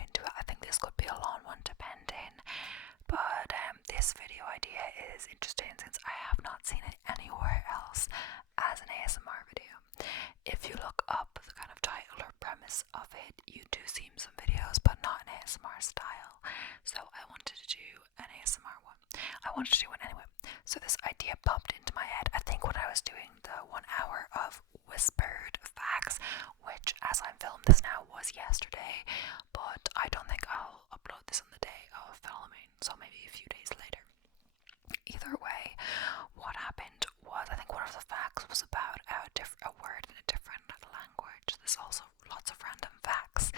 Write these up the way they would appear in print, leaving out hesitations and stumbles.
right into it. I think this could be a long one depending, but this video idea is interesting since I have not seen it anywhere else as an ASMR video. If you look up the kind of title or premise of it, you do see some videos, but not in ASMR style. So I wanted to do an ASMR one. I wanted to do one anyway. So this idea popped into my head, I think, when I was doing the 1 hour of whispered facts, which, as I filmed this now, was yesterday, but I don't think I'll upload this on the day of filming, so maybe a few days later. Either way, what happened was, I think one of the facts was about a word in a different language. There's also lots of random facts,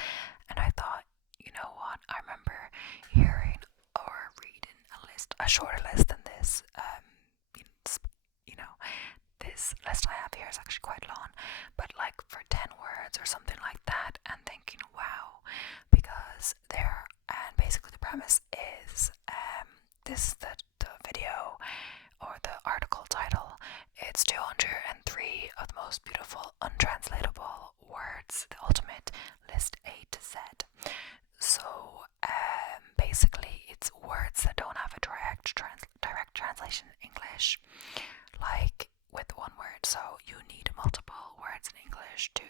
and I thought, you know what, I remember hearing or reading a shorter list than this. This list I have here is actually quite long, but like for 10 words or something like that, and thinking, wow, because and basically the premise is, this, the video or the article title, it's 203 of the most beautiful untranslatable words, the ultimate list A to Z. So basically it's words that don't have a direct translation in English, like with one word. So you need multiple words in English to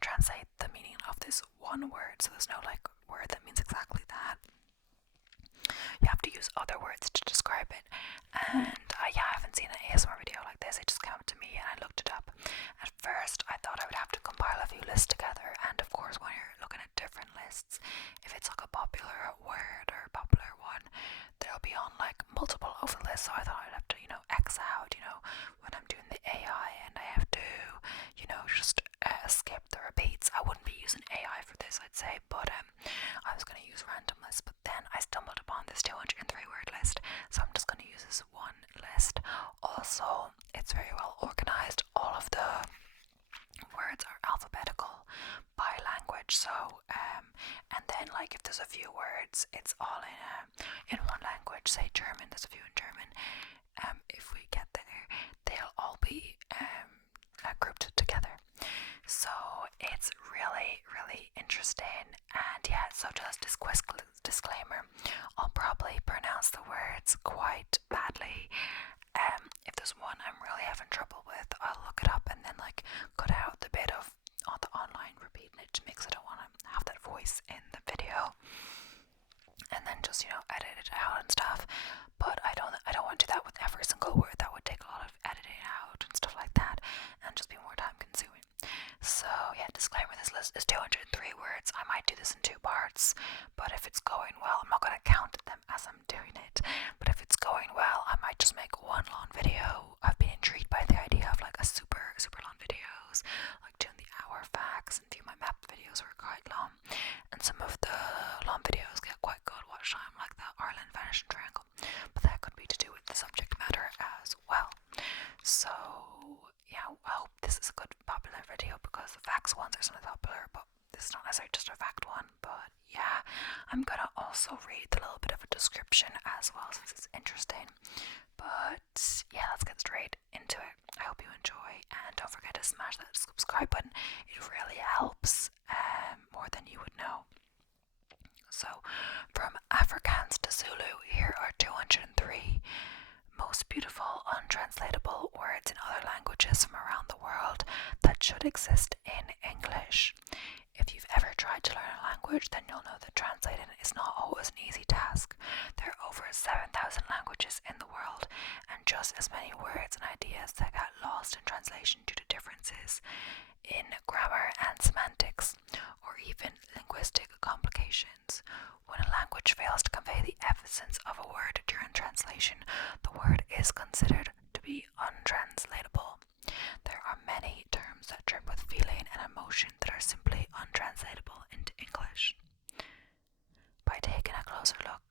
translate the meaning of this one word. So there's no like word that means exactly that. You have to use other words to describe it. And I haven't seen an ASMR video like this. It just came up to me and I looked it up. At first I thought I would have to compile a few lists together, and of course when you're looking at different lists, if it's like a popular word or a popular one, they'll be on like multiple over the list. So I thought I'd have to, X out, when I'm doing the AI, and I have to, just skip the repeats. I wouldn't be using AI for this, I'd say, but I was going to use random lists, but then I stumbled upon this 203 word list, so I'm just going to use this one list. Also, it's very well organized. All of the words are alphabetical by language, so and then like if there's a few words, it's all in one language. Say German, there's a few in German. If we get there, they'll all be grouped together. So it's really, really interesting. And yeah, so just this quick disclaimer, I'll probably pronounce the words quite badly. If there's one I'm really having trouble with, I'll look it up and then like cut out the bit of all the online repeating it, because I don't want to have that voice in the video, and then just edit it out and stuff. But I don't want to do that with every single word. That would take a lot of editing out and stuff like that, and just be more time consuming. So yeah, disclaimer, this list is 203 words. I might do this in 2 parts, but if it's going well, I'm not going to count them as I'm doing it, but if it's going well, I might just make one long video. I've been intrigued by the idea of like a super long videos, like doing the hour facts, and few of my map videos are quite long, and some of the long videos get quite good watch time, like the Ireland Vanishing Triangle, but that could be to do with the subject matter as well. So yeah, I hope this is a good popular video, because the facts ones are something popular, but this is not necessarily just a fact one. But yeah, I'm gonna also read a little bit of a description as well, since it's interesting. But yeah, let's get straight into it. I hope you enjoy, and don't forget to smash that subscribe button. It really helps, more than you would know. So, from Afrikaans to Zulu, here are 203 most beautiful untranslatable words in other languages from around the world that should exist in English. If you've ever tried to learn a language, then you'll know that translating is not always an easy task. There are over 7,000 languages in the world, and just as many words and ideas that get lost in translation due to differences in grammar and semantics, or even linguistic complications. When a language fails to convey the essence of a word during translation, the word is considered to be untranslatable. There are many terms that drip with feeling and emotion that are simply untranslatable into English. By taking a closer look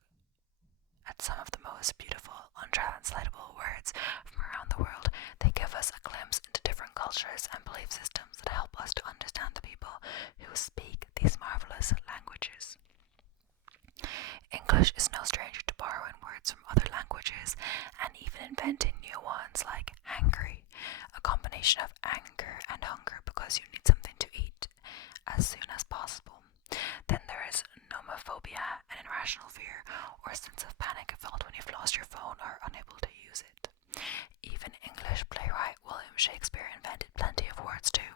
at some of the most beautiful untranslatable words from around the world, they give us a glimpse into different cultures and belief systems that help us to understand the people who speak these marvelous languages. English is no stranger to borrowing words from other languages and even inventing new ones like hangry, a combination of anger and hunger because you need something to eat as soon as possible. irrational fear or sense of panic felt when you've lost your phone or are unable to use it. Even English playwright William Shakespeare invented plenty of words too,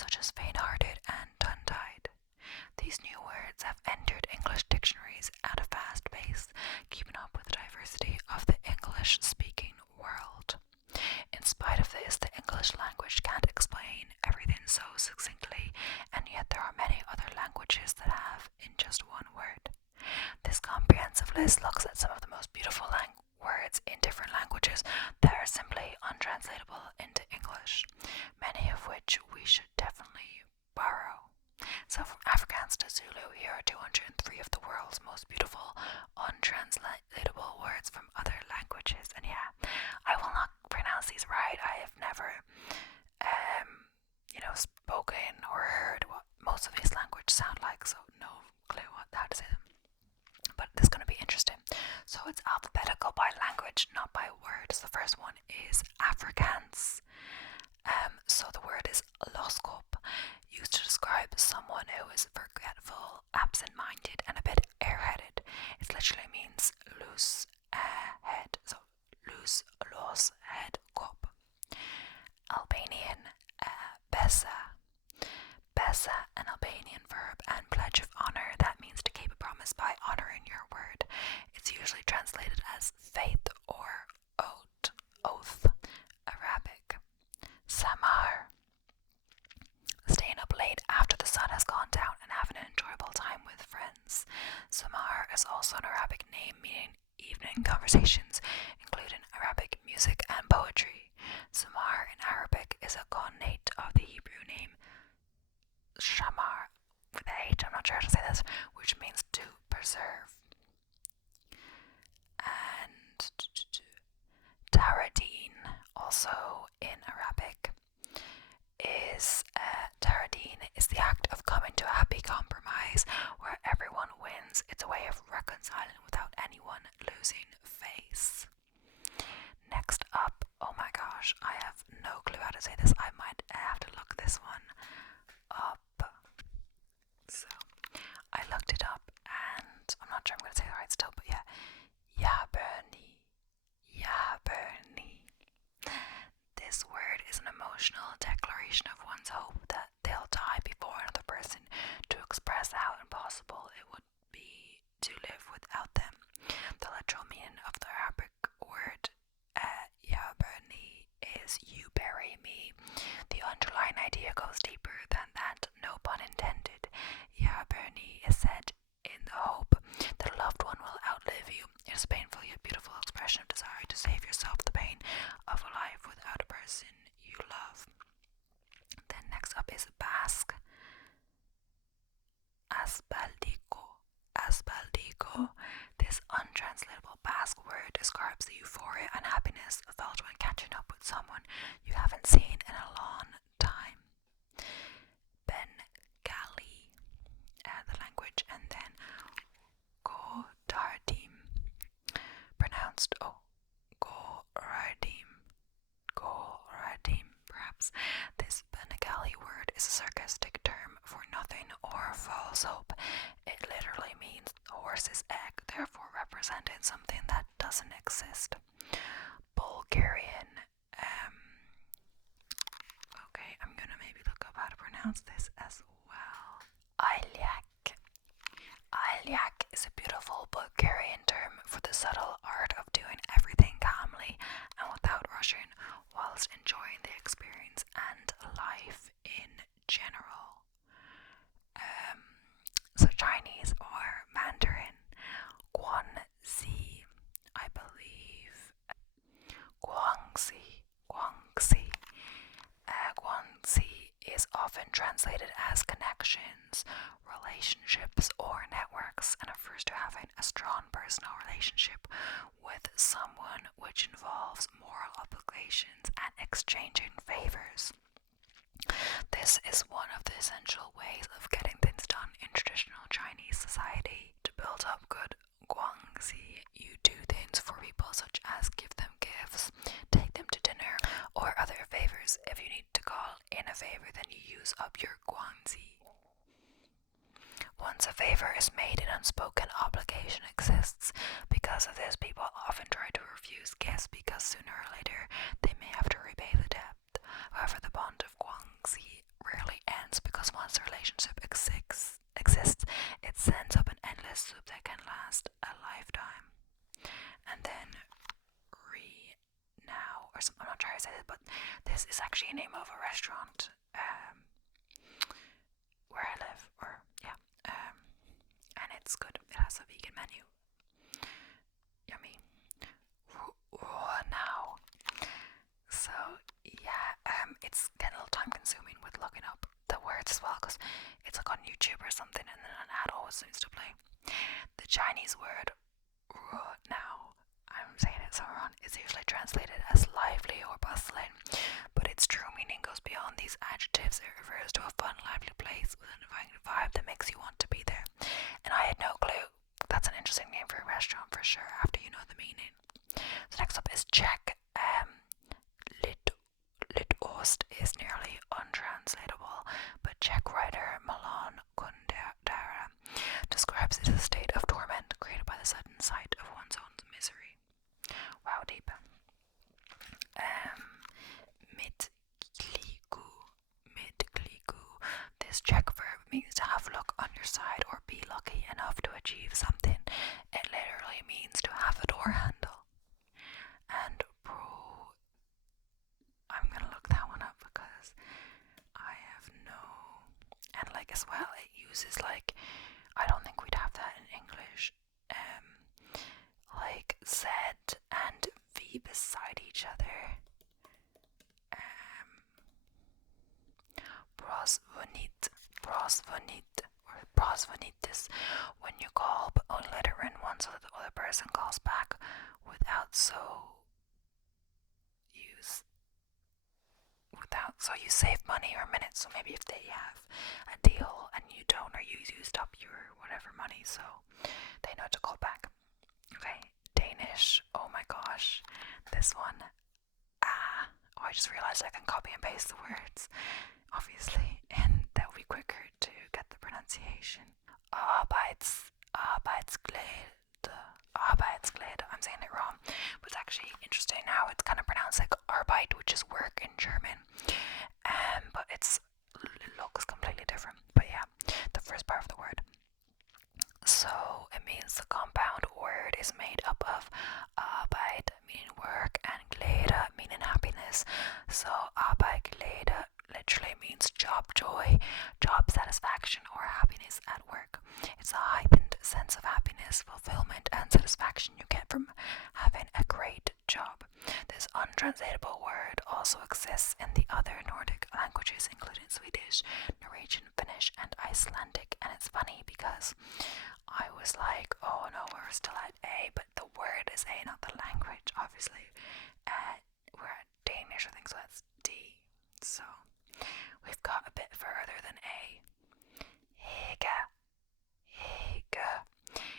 such as faint-hearted and tongue-tied. These new words have entered English dictionaries at a fast pace, keeping up with the diversity of the English-speaking world. In spite of this, the English language can't explain everything so succinctly, and yet there are many other languages that have in just one word. This comprehensive list looks at some of the most beautiful words in different languages that are simply untranslatable into English, many of which we should definitely borrow. So from Afrikaans to Zulu, here are 203 of the world's most beautiful untranslatable words from other languages. And yeah, I will not pronounce these right. I have never spoken or heard what most of these languages sound like, so no clue how to say them. But this is going to be interesting. So it's alphabetical by language, not by word. So the first one is Afrikaans. So the word is loskop, used to describe someone who is forgetful, absent-minded, and a bit airheaded. It literally means loose head. So loose, los, head, kop. Albanian, besa. Besa, an Albanian verb and pledge of honor that means to keep a promise by honoring your word. It's usually translated as faith or oath. Arabic. Samar. Staying up late after the sun has gone down and having an enjoyable time with friends. Samar is also an Arabic name meaning evening conversations, including Arabic music and poetry. Samar in Arabic is a cognate of the Hebrew name Shamar, with a H, I'm not sure how to say this, which means to preserve. And Taradeen, also in Arabic, is the act of coming to a happy compromise where everyone wins. It's a way of reconciling without anyone losing face. Next up, oh my gosh, I have no clue how to say this. I might have to look this one up. So I looked it up and I'm not sure I'm going to say it right still, but yeah. Yaberni. This word is an emotional declaration of one's hope that they'll die before another person, to express how impossible it would be to live without them. The literal meaning of the Arabic word yaberni is you bury me. The underlying idea goes deeper than that, no pun intended. Yaberni is said in the hope that a loved one will outlive you. It is a painful yet beautiful expression of desire to save yourself the pain of a life without a person you love. Then next up is Basque. Aspaldico. This untranslatable Basque word describes the euphoria and happiness felt when catching up with someone you haven't seen in a long time. Bengali, the language, and then Godardim, pronounced Goradim, perhaps. This Bengali word is a sarcastic term for nothing or false hope. It literally means horse's egg, therefore representing something that doesn't exist. Bulgarian. Okay, I'm gonna maybe look up how to pronounce this as well. Ailyak is a beautiful Bulgarian term for the subtle art of doing everything calmly and without rushing, whilst enjoying the experience and life in general. So Chinese or Mandarin, Guangxi, I believe. Guangxi. Guangxi is often translated as connections, relationships, or networks, and refers to having a strong personal relationship with someone, which involves moral obligations and exchanging favors. This is one of the essential ways of getting things done in traditional Chinese society. To build up good Guangxi, you do things for people such as give them gifts, take them to dinner, or other favors. If you need to call in a favor, then you use up your Guangxi. One Once a favour is made, an unspoken obligation exists. Because of this, people often try to refuse gifts because sooner or later they may have to repay the debt. However, the bond of Guangxi rarely ends because once the relationship exists, it sends up an endless soup that can last a lifetime. And then now, or something, I'm not sure how to say this, but this is actually a name of a restaurant where I live, or yeah, and it's good. It has a vegan menu. Yummy. Now, so yeah, it's getting a little time consuming with looking up the words as well, because it's like on YouTube or something, and then an ad always seems to play. The Chinese word now, I'm saying it so wrong, is usually translated as lively or bustling, but its true meaning goes beyond these adjectives. It refers to a fun, lively place with an inviting vibe that makes you want to be there. And I had no clue. That's an interesting name for a restaurant for sure, after you know the meaning. So next up is Czech. Litost is nearly untranslatable, but Czech writer Milan Kundera describes it as a state of torment created by the sudden sight of one's own misery. Wow, deep. Midkliku. This Czech verb means to have luck on your side or be lucky enough to achieve something. It literally means to have a door handle. And I'm gonna look that one up because I have no. And like as well, it uses like, I don't think we'd have that in English. Like Z and V beside each other. Prosvonit or prosvonitis, when you call but only let it ring once so that the other person calls back without you save money or minutes. So maybe if they have a deal and you don't, or you used up your whatever money, so they know to call back. Okay, Danish. Oh my gosh, this one. I just realized I can copy and paste the words, obviously, and that would be quicker to get the pronunciation. Arbeitsglede. I'm saying it wrong, but it's actually interesting how it's kind of pronounced like Arbeit, which is work in German, but its look is completely different. But yeah, the first part of the word. So it means the compound word is made up of Arbeit, meaning work, and Glede, meaning happiness. So Arbeitsglede literally means job joy, job satisfaction, or happiness at work. It's a heightened sense of happiness, fulfillment, and satisfaction you get from having a great job. This untranslatable word also exists in the other Nordic languages, including Swedish, Norwegian, Finnish, and Icelandic. And it's funny because I was like, oh no, we're still at A, but the word is A, not the language, obviously. We're at Danish, I think, so that's D. So we've got a bit further than A.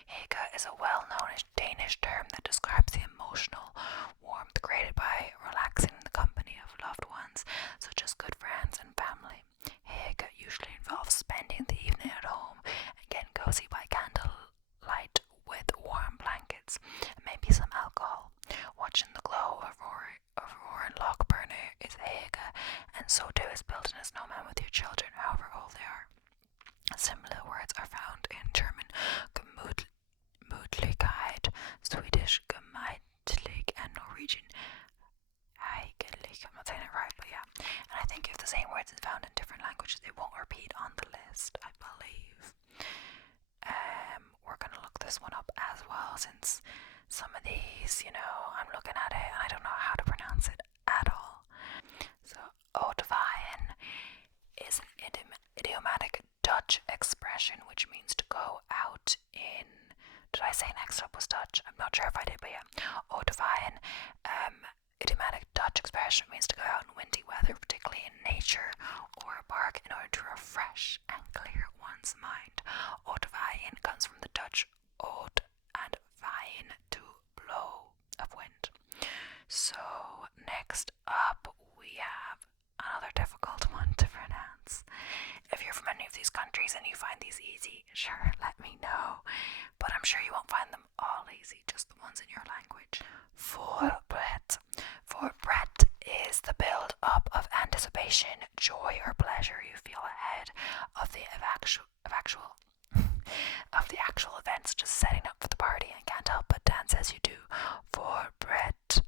Hygge is a well-known Danish term that describes the emotional warmth created by relaxing in the company of loved ones, such as good friends and family. Hygge usually involves spending the evening at home and getting cozy by candlelight with warm blankets and maybe some alcohol. Watching the glow of roaring log burner is hygge, and so too is building a snowman with your children, however old they are. Similar words are found in German Gemütlichkeit, Swedish Gemütlich, and Norwegian Eigentlich. I'm not saying it right, but yeah. And I think if the same words is found in different languages, they won't repeat on the list, I believe. We're gonna look this one up as well, since some of these, I'm looking at it and I don't know how to pronounce it at all. So, Oudwaaien is an idiomatic Dutch expression which means to go out in. Did I say next up was Dutch? I'm not sure if I did, but yeah. Oudwaaien, idiomatic Dutch expression means to go out in windy weather, particularly in nature or a park, in order to refresh and clear one's mind. Oudwaaien comes from the Dutch oud and waaien, to blow of wind. So next up we have another difficult one to pronounce. If you're from any of these countries and you find these easy, sure, me know, but I'm sure you won't find them all lazy, just the ones in your language. Voorbereid. Voorbereid is the build up of anticipation, joy, or pleasure you feel ahead of the actual events, just setting up for the party and can't help but dance as you do. Voorbereid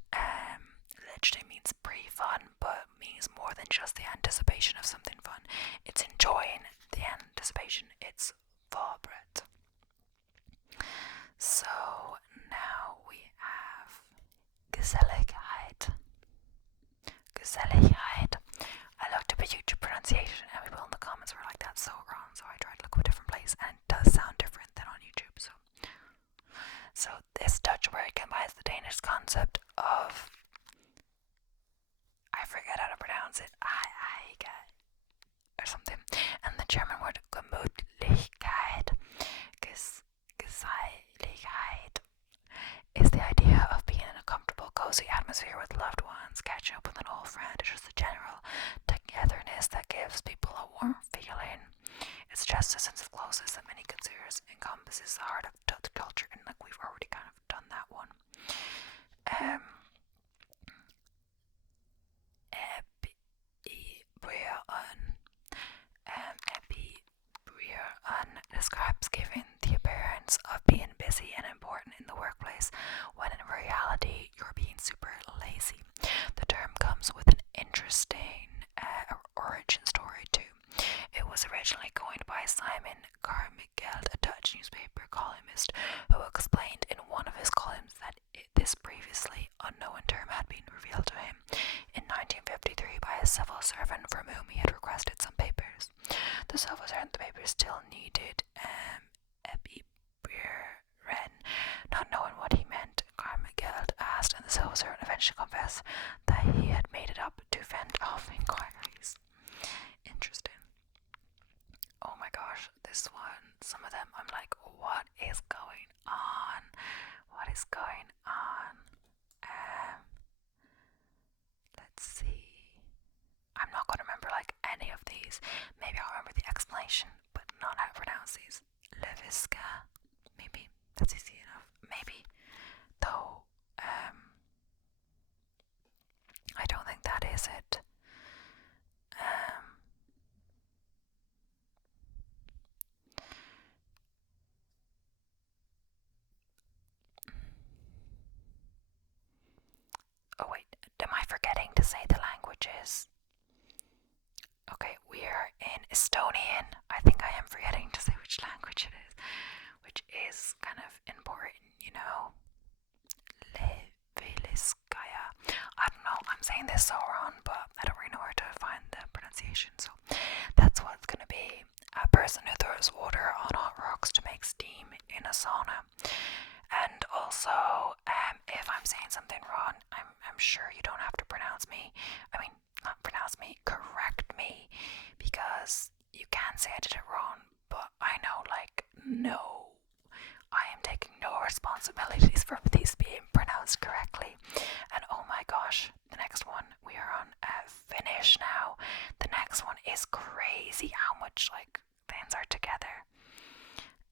literally means pre-fun, but means more than just the anticipation of something fun. It's enjoying the anticipation. It's voorbereid. So now we have gezelligheid. Gezelligheid. I looked up a YouTube pronunciation and people in the comments were like, that's so wrong, so I tried to look up a different place and it does sound different than on YouTube. So this Dutch word combines the Danish concept of, I forget how to pronounce it, or something, and the German word Gemütlichkeit. Geselligkeit is the idea of being in a comfortable, cozy atmosphere with loved ones, catching up with an old friend, or just the general togetherness that gives people a warm feeling. It's just a sense of closeness that many considers encompasses the heart of Dutch culture, and like we've already kind of done that one. Describes giving the appearance of being busy and important in the workplace when in reality you're being super lazy. The term comes with an interesting origin story too. It was originally coined by Simon Carmichael, a Dutch newspaper columnist, who explained in one of his columns that this previously unknown term had been revealed to him in 1953 by a civil servant from whom he had requested some papers. The civil servant papers still needed not knowing what he meant. Carmichael asked, and the civil servant eventually confessed that he had made it up to fend off inquiries. Interesting. Oh my gosh, this one, some of them, I'm like, what is going on? What is going on? Let's see. I'm not going to remember like any of these. Maybe I'll remember the explanation, but not how to pronounce these. Leviska. Maybe that's easy enough. Maybe. Though, I don't think that is it. Oh wait, am I forgetting to say the languages? Okay, we are in Estonian. I think I am forgetting to say which language it is, which is kind of important, you know. Leveliskaya. I don't know, I'm saying this so wrong, but I don't really know where to find the pronunciation, so that's what it's gonna be. A person who throws water on hot rocks to make steam in a sauna. And also, if I'm saying something wrong, I'm sure you don't have to pronounce me. I mean, not pronounce me, correct me, because you can say I did it wrong, but I know, like, no, I am taking no responsibilities for these being pronounced correctly. And oh my gosh, the next one, we are on Finnish now. The next one is crazy how much, like, things are together.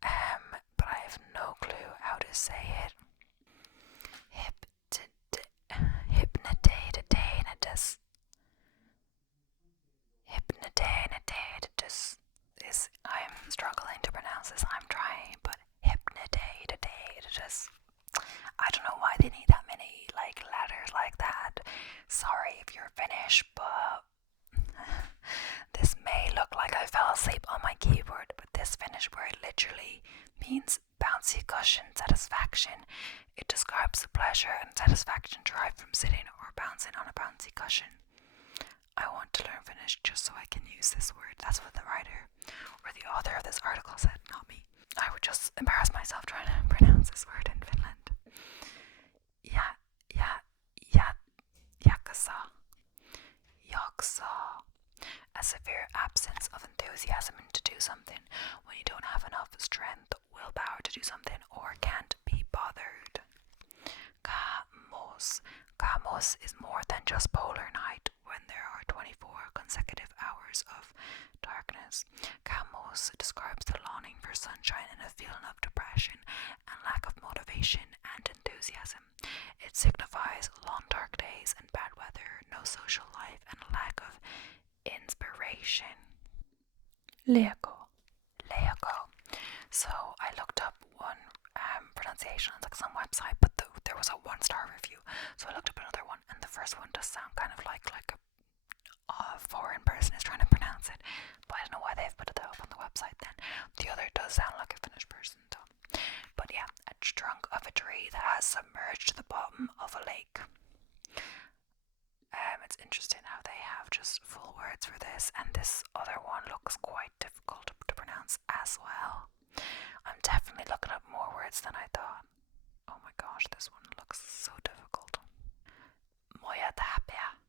But I have no clue how to say it. Hypnodatus. I'm struggling to pronounce this. I'm trying, but hypnodatus. I don't know why they need that many like letters like that. Sorry if you're Finnish, but this may look like I fell asleep on my keyboard, but this Finnish word literally means bouncy cushion satisfaction. It describes the pleasure and satisfaction derived from sitting or bouncing on a bouncy cushion. I want to learn Finnish just so I can use this word. That's what the writer or the author of this article said, not me. I would just embarrass myself trying to pronounce this word in Finland. Jaksa. A severe absence of enthusiasm to do something when you don't have enough strength, willpower to do something, or can't be bothered. Kaamos. Kaamos is more than just polar night when there are 24 consecutive hours of darkness. Kaamos describes the longing for sunshine and a feeling isolation and enthusiasm. It signifies long dark days and bad weather, no social life, and a lack of inspiration. Lego. So I looked up one pronunciation on like some website, but there was a 1-star review. So I looked up another one, and the first one does sound kind of like a foreign person is trying to pronounce it, but I don't know why they've put it up on the website then. The other does sound like a Finnish person though. But yeah, a trunk of a tree that has submerged to the bottom of a lake. It's interesting how they have just full words for this, and this other one looks quite difficult to pronounce as well. I'm definitely looking up more words than I thought. Oh my gosh, this one looks so difficult. Moja tapia.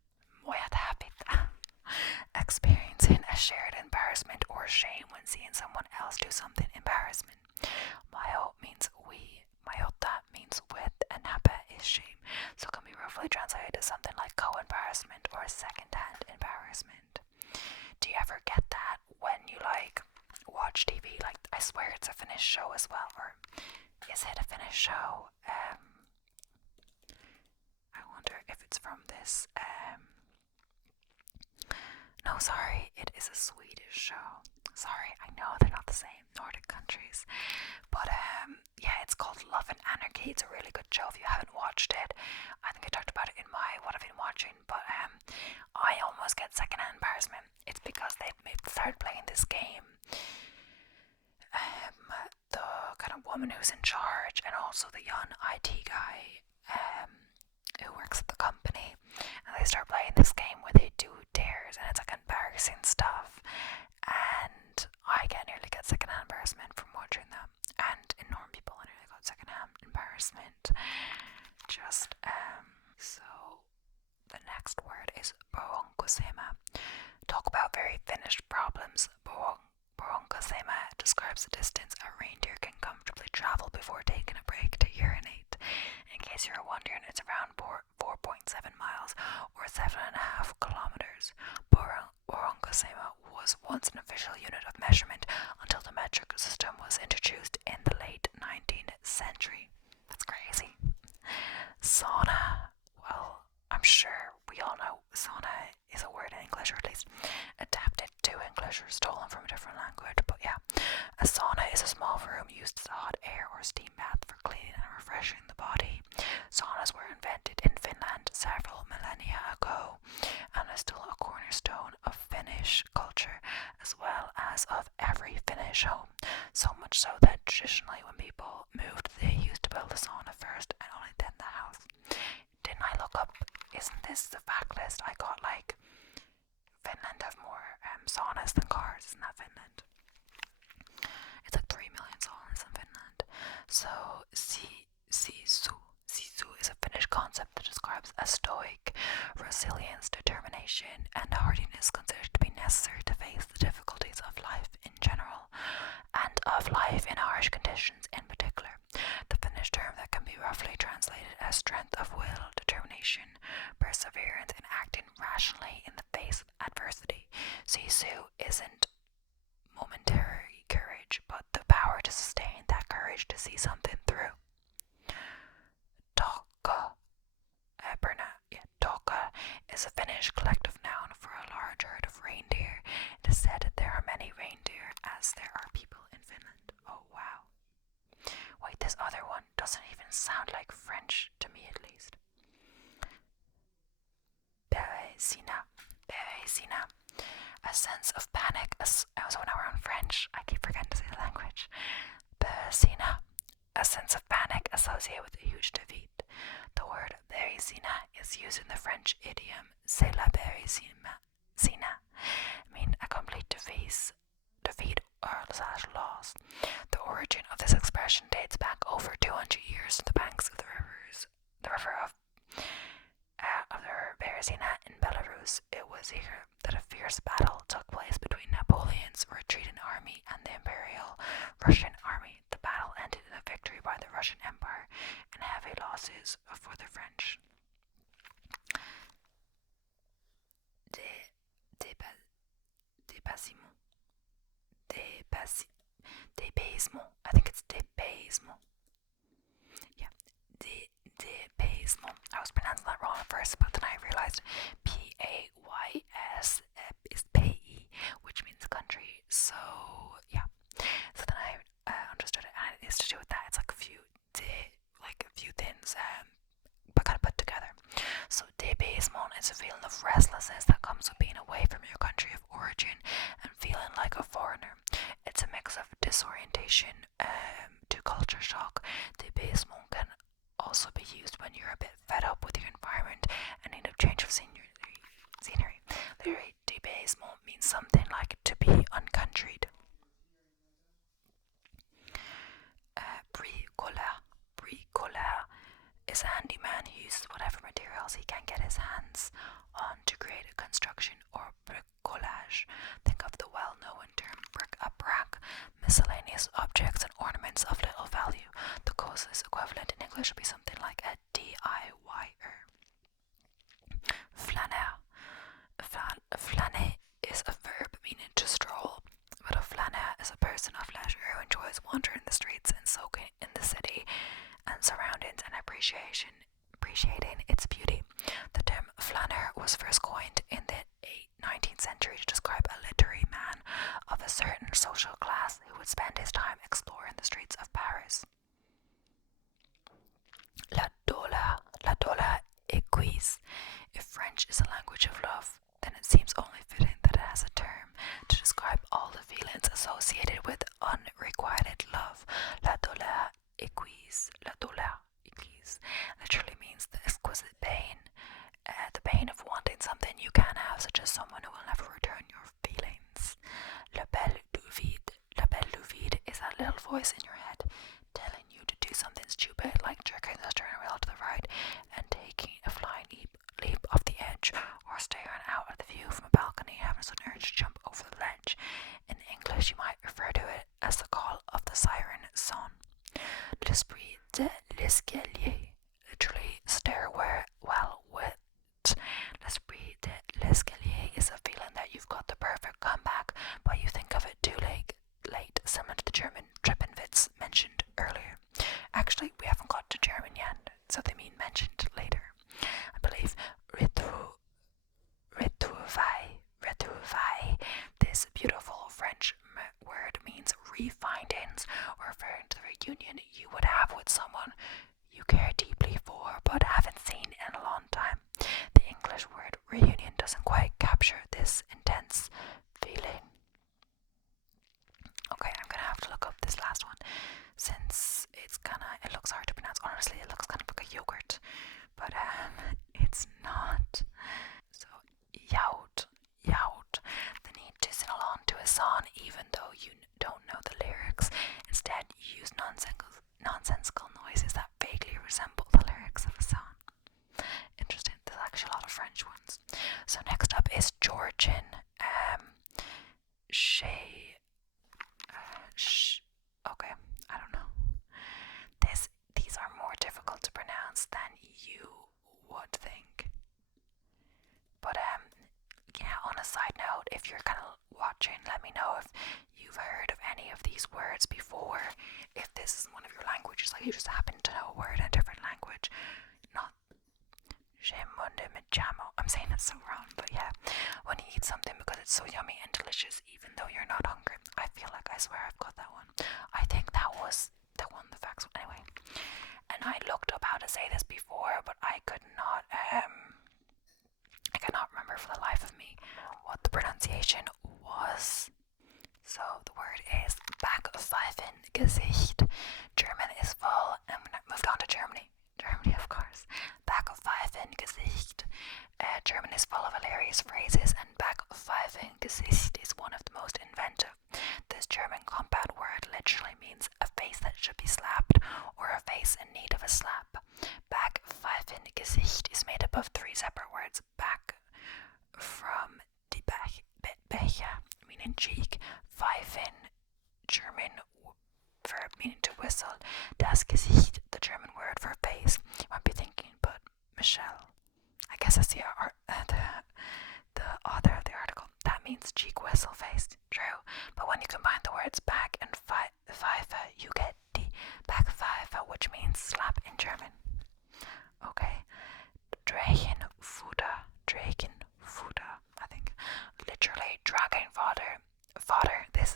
Experiencing a shared embarrassment or shame when seeing someone else do something embarrassing. Majo means we, majota means with, and hapa is shame. So it can be roughly translated as something like co-embarrassment or second-hand embarrassment. Do you ever get that when you watch TV? Like, I swear it's a Finnish show as well, or is it a Finnish show? I wonder if it's from this. No, sorry, it is a Swedish show. Sorry, I know they're not the same, Nordic countries. But yeah, it's called Love and Anarchy. It's a really good show if you haven't watched it. I think I talked about it in my what I've been watching, but I almost get secondhand embarrassment. It's because they've started playing this game. The kind of woman who's in charge, and also the young IT guy who works at the company, and they start playing this game where they do dares, and it's like embarrassing stuff, and I nearly get secondhand embarrassment from watching them, and in normal people I nearly got secondhand embarrassment. So the next word is boronkosema. Talk about very Finnish problems. Boronkosema describes the distance a reindeer can comfortably travel before taking a break to urinate. In case you're wondering, it's around 4.7 miles or 7.5 kilometers. Boronkosema was once an official unit of measurement until the metric system was introduced in the late 19th century. That's crazy. Sauna. Well, I'm sure we all know sauna is a word in English, or at least adapted to English or stolen from a different language. But yeah, a sauna is a small room used as a hot air or steam bath for cleaning and refreshing the body. Saunas were invented in Finland several millennia ago and are still a cornerstone of Finnish culture as well as of every Finnish home. So much so that traditionally when people moved, they used to build a sauna first and only then the house. Didn't I look up, isn't this the fact list? I got Finland have more saunas than cars, isn't that Finland? It's like 3 million saunas in Finland. So, sisu is a Finnish concept that describes a stoic resilience, determination, and hardiness considered to be necessary to face the difficulties of life in general, and of life in harsh conditions in particular. The Finnish term that can be roughly translated as strength of will, determination, perseverance, and acting rationally in the face of adversity. Sisu isn't momentary courage, but the power to sustain that courage to see something through. Tokka is a Finnish collective noun for a large herd of reindeer. It is said that there are many reindeer as there are people in Finland. Oh wow. Wait, this other one doesn't even sound like French, to me at least. Beresina. A sense of panic. So now we're on French. I keep forgetting to say the language. Beresina. A sense of panic associated with a huge defeat. The word beresina is used in the French idiom c'est la beresina, mean a complete defeat or loss. The origin of this expression dates back over 200 years to the banks of the river of the Beresina in Belarus. It was here that a fierce battle took place between Napoleon's retreating army and the Imperial Russian army. The battle ended in a victory by the Russian Empire and heavy losses for the French. Paysmo. I was pronouncing that wrong at first, but then I realized Pays is pay, which means country. So yeah. So then I understood it, and it is to do with that. It's like a few things, but kind of put together. So dépaysement is a feeling of restlessness that comes with being away from your country of origin and feeling like a foreigner. It's a mix of disorientation to culture shock. Dépaysement can also be used when you're a bit fed up with your environment and need a change of scenery. Literally, dépaysement means something like to be uncountried. Bricoleur is a handyman who uses whatever materials he can get his hands on to create a construction, or bricolage. Think of the well-known term bric-a-brac, miscellaneous objects and ornaments of little value. The closest equivalent in English would be something like a DIYer. Flâneur. Flâner is a verb meaning to stroll, but a flâneur is a person of leisure who enjoys wandering the streets and soaking in the city and surroundings and appreciating its beauty. The term flâneur was first coined in the 19th century to describe a literary man of a certain social class who would spend his time exploring the streets of Paris. La douleur équise. If French is a language of love, then it seems only fitting that it has a term to describe all the feelings associated with unrequited love. La douleur équise literally means the exquisite pain, the pain of wanting something you can't have, such as someone who will never return your feelings. La belle du vide is that little voice in your head telling you to do something stupid, like jerking the steering wheel to the right and taking a flying leap off the edge, or staring out at the view from a balcony and having a sudden urge to jump over the ledge. In English, you might refer to it as the call of the siren song. L'esprit de l'escalier, literally stairwell wit. L'esprit de l'escalier is a feeling that you've got the perfect comeback, but you think of it too late, similar to the German Treppenwitz mentioned earlier. Actually, we haven't got to German yet, so they mean mentioned later. I believe retrouvailles, this beautiful French word, means refindings, or referring to the reunion you would have with someone you care deeply for but haven't seen in a long time. The English word reunion doesn't quite capture this intense feeling. Okay, I'm gonna have to look up this last one since it looks hard to pronounce. Honestly, it looks kind of like a yogurt, but it's not. So, yout, the need to sing along to a song even though you don't know the lyrics. Instead, you use nonsensical noises that vaguely resemble the lyrics of a song. Interesting. There's actually a lot of French ones. So next up is Georgian. Okay, I don't know. These are more difficult to pronounce than you would think. But yeah, on a side note, if you're kind of watching, let me know if you've heard of any of these words before. If this is one of your languages, like you just happen to know a word in a different language. Not I'm saying it so wrong, but yeah. When you eat something because it's so yummy and delicious, even though you're not hungry. I feel like I swear I've got that one. I think that was the one, the facts one. Anyway. And I looked up how to say this before, but I could not, I cannot remember for the life of me what the pronunciation was. So the word is Backpfeifengesicht. German is full, and when I moved on to Germany, of course. Backpfeifengesicht. German is full of hilarious phrases, and Backpfeifengesicht is one of the most inventive. This German compound word literally means a face that should be slapped, or a face in need of a slap. Backpfeifengesicht is made up of three separate words. Back from die Becher, meaning cheek. Pfeifen, German verb meaning to whistle. Das Gesicht, the German word for face. You might be thinking, but Michelle, I guess that's the author of the article. That means cheek, whistle, face. True. But when you combine the words back and Pfeife, you get die Backpfeife, which means slap in German. Okay.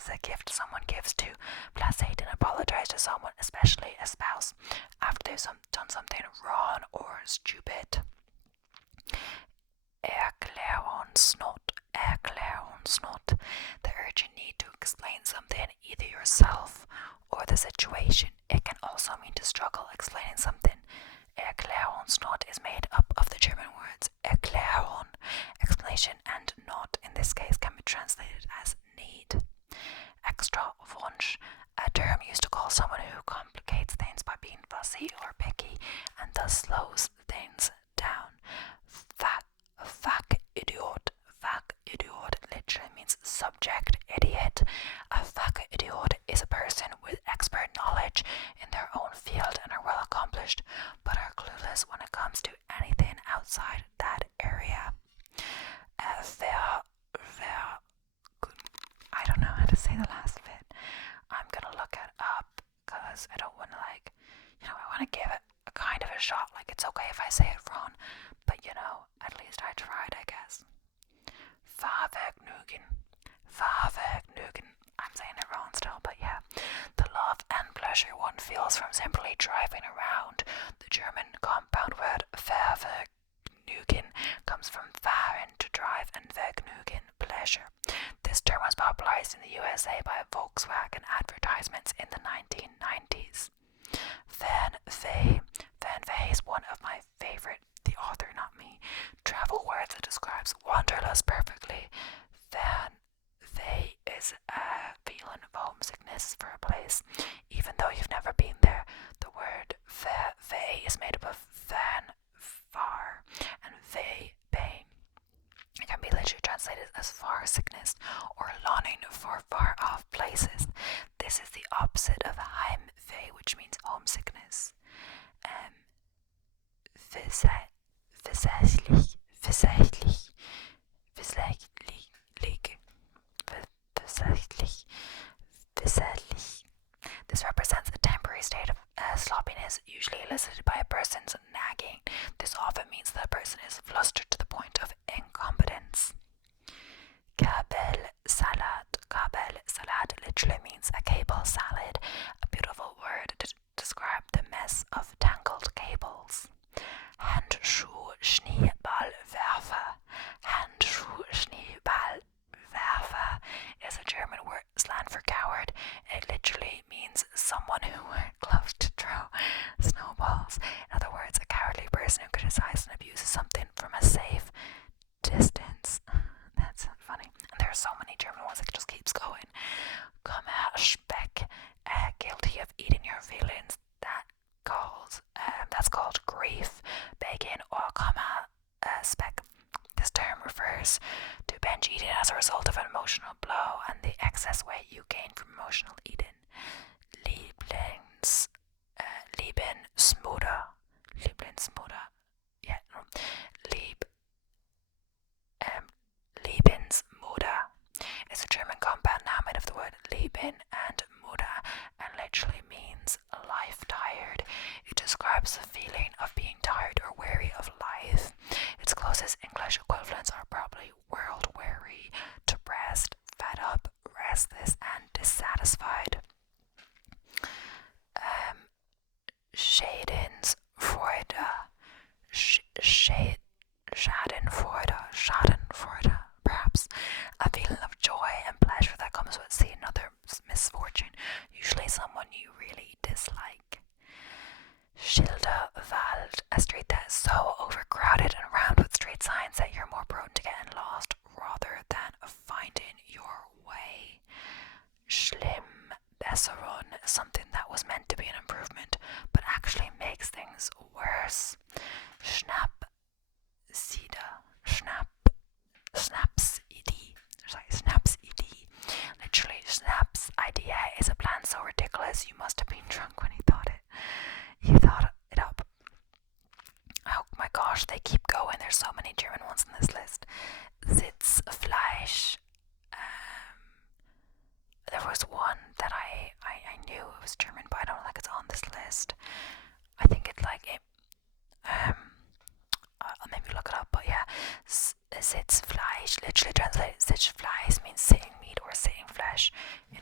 is a gift someone gives to placate and apologize to someone, especially a spouse, after they've done something wrong or stupid. Erklärungsnot. The urgent need to explain something, either yourself or the situation. It can also mean to struggle explaining something. Erklärungsnot is made up of the German words Erklärung, explanation, and not in this case can be translated as need. Extra Wunsch, a term used to call someone who complicates things by being fussy or picky and thus slows things down. Fachidiot literally means subject idiot. A fachidiot is a person with expert knowledge in their own field and are well accomplished, but are clueless when it comes to anything outside that area. I don't know how to say the last bit. I'm gonna look it up because I don't want to I want to give it a kind of a shot. Like, it's okay if I say it wrong, but at least I tried, I guess. Fahrvergnügen. I'm saying it wrong still, but yeah. The love and pleasure one feels from simply driving around. The German compound word Vergnügen comes from fahren, to drive, and Vergnügen, pleasure. This term was popularized in the USA by Volkswagen advertisements in the 1990s. Van Vey is one of my favorite, the author, not me, travel words that describes wanderlust perfectly. Van Vey is a feeling of homesickness for a place, even though you've never been there. The word Vey is made up of van, far, and vey, pain. It can be literally translated as far sickness or longing for far off places. This is the opposite of Heimweh, which means homesickness. Versächlich. This represents a temporary state of sloppiness, usually elicited by a person's nagging. This often means that a person is flustered to the point of incompetence. Kabelsalat literally means a cable salad, a beautiful word to describe the mess of tangled cables. Handschuh-Schneeballwerfer is a German word slang for coward. It literally means someone who wears gloves to throw snowballs. In other words, a cowardly person who criticizes and abuses something from a safe distance. That's funny. And there are so many German ones, it just keeps going. Speck, guilty of eating your feelings. That's called grief, begging, or speck. This term refers to binge eating as a result of an emotional blow and the excess weight you gain from emotional eating. Lebensmutter. Yeah, no. Lebensmutter is a German compound noun made of the word Leben and Mutter, and literally means life tired. It describes the feeling of being tired or weary of life. Its closest English equivalents are probably world weary, depressed, fed up, restless, and dissatisfied. Schadenfreude, perhaps a feeling of joy and pleasure that comes with seeing another misfortune, usually someone you really dislike. Schilderwald, a street that is so overcrowded and rammed with street signs that you're more prone to getting lost rather than finding your way. Schlimmbesserung, something that was meant to be an improvement but actually makes things worse. Schnapsidee. Literally, Schnapsidee is a plan so ridiculous you must have been drunk when you thought it up. Oh my gosh, they keep going. There's so many German ones on this list. Sitzfleisch. There was one that I knew it was German, but I don't think it's on this list. I think it's I'll maybe look it up, but yeah, Sitzfleisch, literally translated, Sitzfleisch means sitting meat or sitting flesh in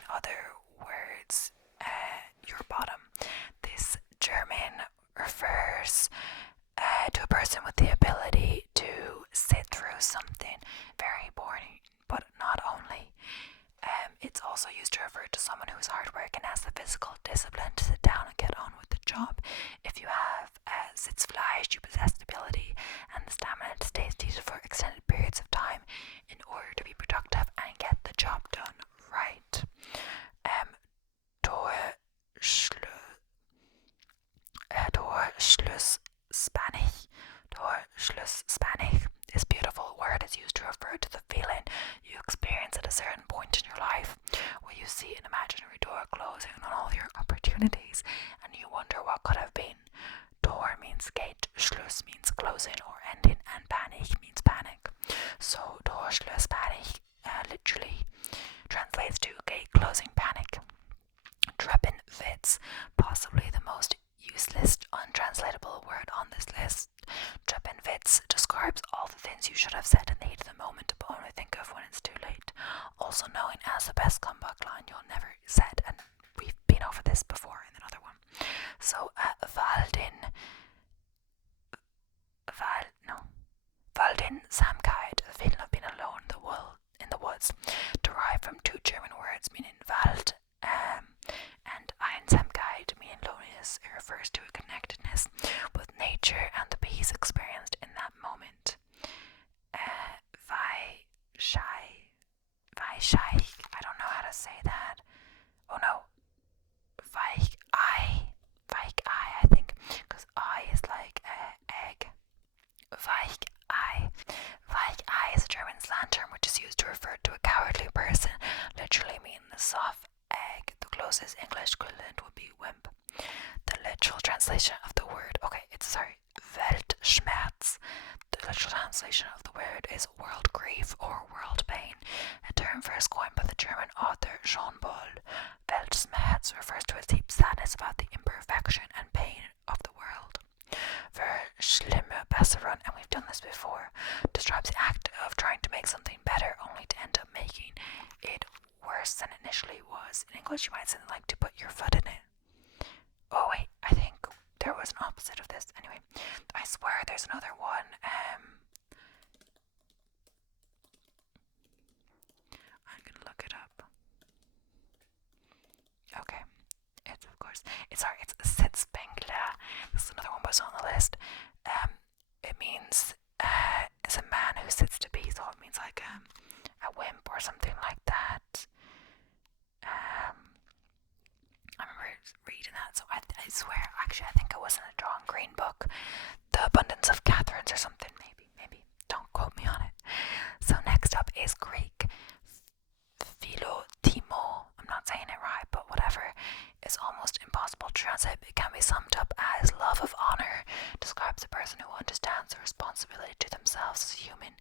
job. If you have Sitzfleisch, you possess the ability and the stamina to stay seated for extended periods of time in order to be productive and get the job done right. Durchschlussspanisch. This beautiful word is used to refer to the feeling you experience at a certain point in your life, where you see an imaginary door closing on all your opportunities and you wonder what could have been. Door means gate, Schluss means closing or ending, and Panik means panic. So Durchschlussspanisch literally translates to gate closing panic. Treppenwitz, possibly the most useless, untranslatable word on this list. Treppenwitz describes all the things you should have said in the heat of the moment but only think of when it's too late. Also known as the best comeback line you'll never said, and we've been over this before in another one. So, Waldensamkeit, the feeling of being alone in the woods, derived from two German words meaning Wald and Einsamkeit, meaning loneliness. It refers to a connectedness with nature and the peace experienced in that moment. Weichei, I don't know how to say that. Oh no, Weichei, I think, because I is like egg. Weichei is a German slang term which is used to refer to a cowardly person, literally meaning a soft egg. The closest English equivalent would be wimp. The literal translation of the word, Weltschmerz. The literal translation of the word is world grief or world pain, a term first coined by the German author Jean Paul. Weltschmerz refers to a deep sadness about the imperfection and pain of the world. Schlimme Besserung, and we've done this before, describes the act of trying to make something better only to end up making it worse than it initially was. In English, you might say like to put your foot in it. Oh wait, I think there was an opposite of this. Anyway, I swear there's another one. I'm gonna look it up. Okay, it's Sitzbänkler. This is another one was on the list. It means it's a man who sits to be, so it means like a wimp or something like that. I remember reading that, so I swear, actually, I think it was in a John Green book, The Abundance of Catherines or something, maybe. Don't quote me on it. So next up is Greek. Philotimo, I'm not saying it right, but whatever. It's almost impossible to translate. It can be summed up as love of honor. Describes a person who understands the responsibility to themselves as a human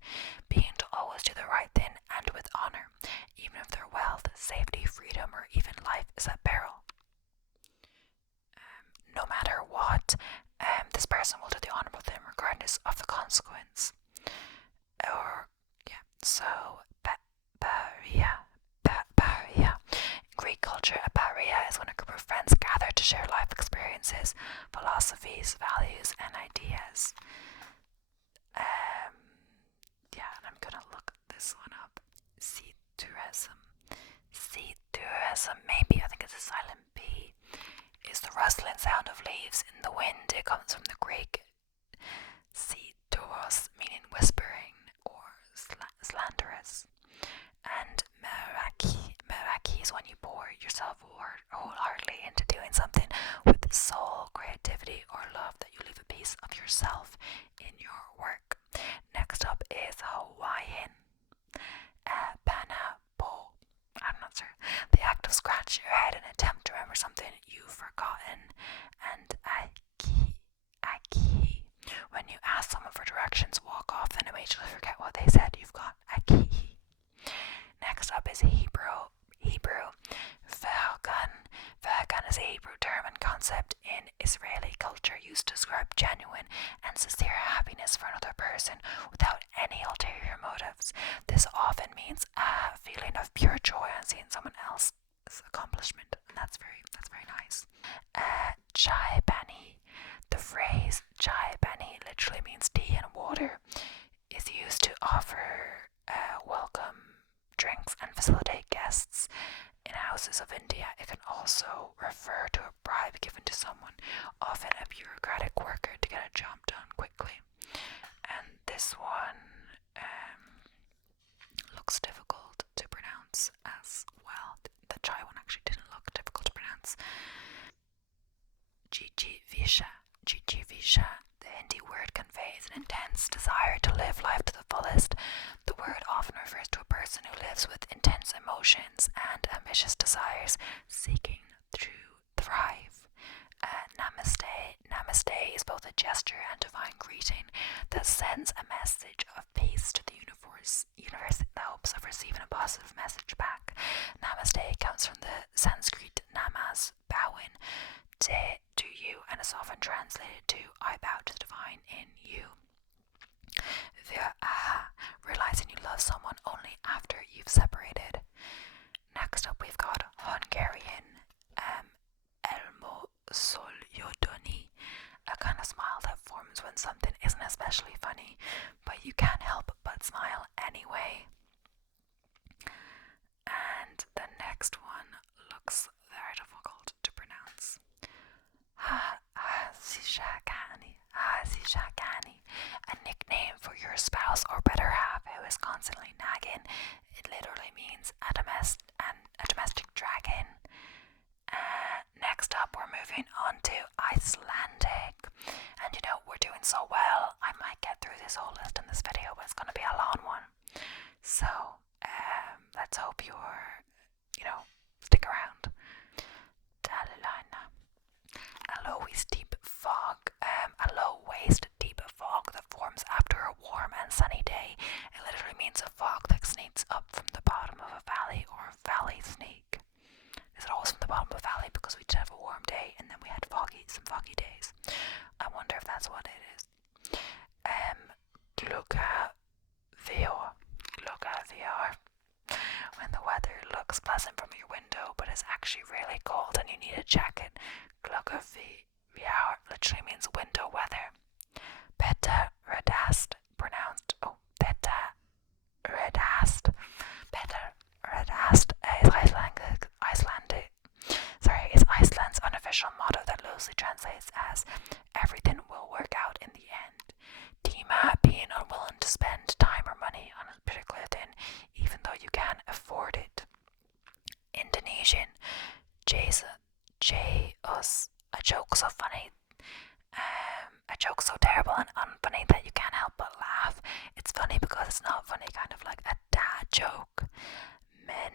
being to always do the right thing and with honor, even if their wealth, safety, freedom, or even life is at peril. No matter what, this person will do the honorable thing regardless of the consequence. So paria. In Greek culture, a paria is when a group of friends gather to share life experiences, philosophies, values, and ideas. And I'm gonna look this one up. Citurism, maybe, I think it's a silent P, is the rustling sound of leaves in the wind. It comes from the Greek cituros, meaning whispering or slanderous. And meraki is when you pour yourself wholeheartedly into doing something with soul, creativity, or love, that you leave a piece of yourself in your work. Next up is Hawaiian. Panapo. I'm not sure. The act of scratching your head in an attempt to remember something you've forgotten. And aki. When you ask someone for directions, walk off, then immediately forget what they said. You've got aki. Next up is Hebrew. Vergan is a Hebrew term and concept in Israeli culture used to describe genuine and sincere happiness for another person without any ulterior motives. This often means a feeling of pure joy on seeing someone else's accomplishment, and that's very nice. Chai bani. The phrase chai bani literally means tea and water. Is used to offer welcome drinks and facilitate guests in houses of India. It can also refer to a bribe given to someone, Jijivisha. Jijivisha. The Hindi word conveys an intense desire to live life to the fullest. The word often refers to a person who lives with intense emotions and ambitious desires, seeking to thrive. Namaste. Namaste is both a gesture and divine greeting that sends a message of peace to the universe in the hopes of receiving a positive message back. Namaste comes from the Sanskrit namas, bowing, to you, and is often translated to I bow to the divine in you. Realizing you love someone only after you've separated. Next up we've got Hungarian, Elmo Solyodoni, a kind of smile that forms when something isn't especially funny, but you can't help but smile anyway. And the next one looks very difficult to pronounce. Hazishakani, a nickname for your spouse or better half who is constantly nagging. It literally means a domestic dragon. Next up, we're moving on to Icelandic. And you know, we're doing so well, I might get through this whole list in this video, but it's going to be a long one. So, let's hope you're, stick around. Dalilina. A low-waist deep fog. A low-waist deep fog that forms after a warm and sunny day. It literally means a fog that sneaks up from the bottom of a valley or a valley snake. Is it always from the bottom of a valley because we did have a warm day and then we had some foggy days? I wonder if that's what it is. Glugavir. When the weather looks pleasant from your window but is actually really cold and you need a jacket. Glugavir literally means window weather. Beta redast, pronounced beta redast. Beta redast is Iceland's unofficial motto that loosely translates as everything will work out in the end. Dima being unwilling to spend time or money on a particular thing even though you can afford it. Indonesian, a joke so funny, a joke so terrible and unfunny that you can't help but laugh. It's funny because it's not funny, kind of like a dad joke. Men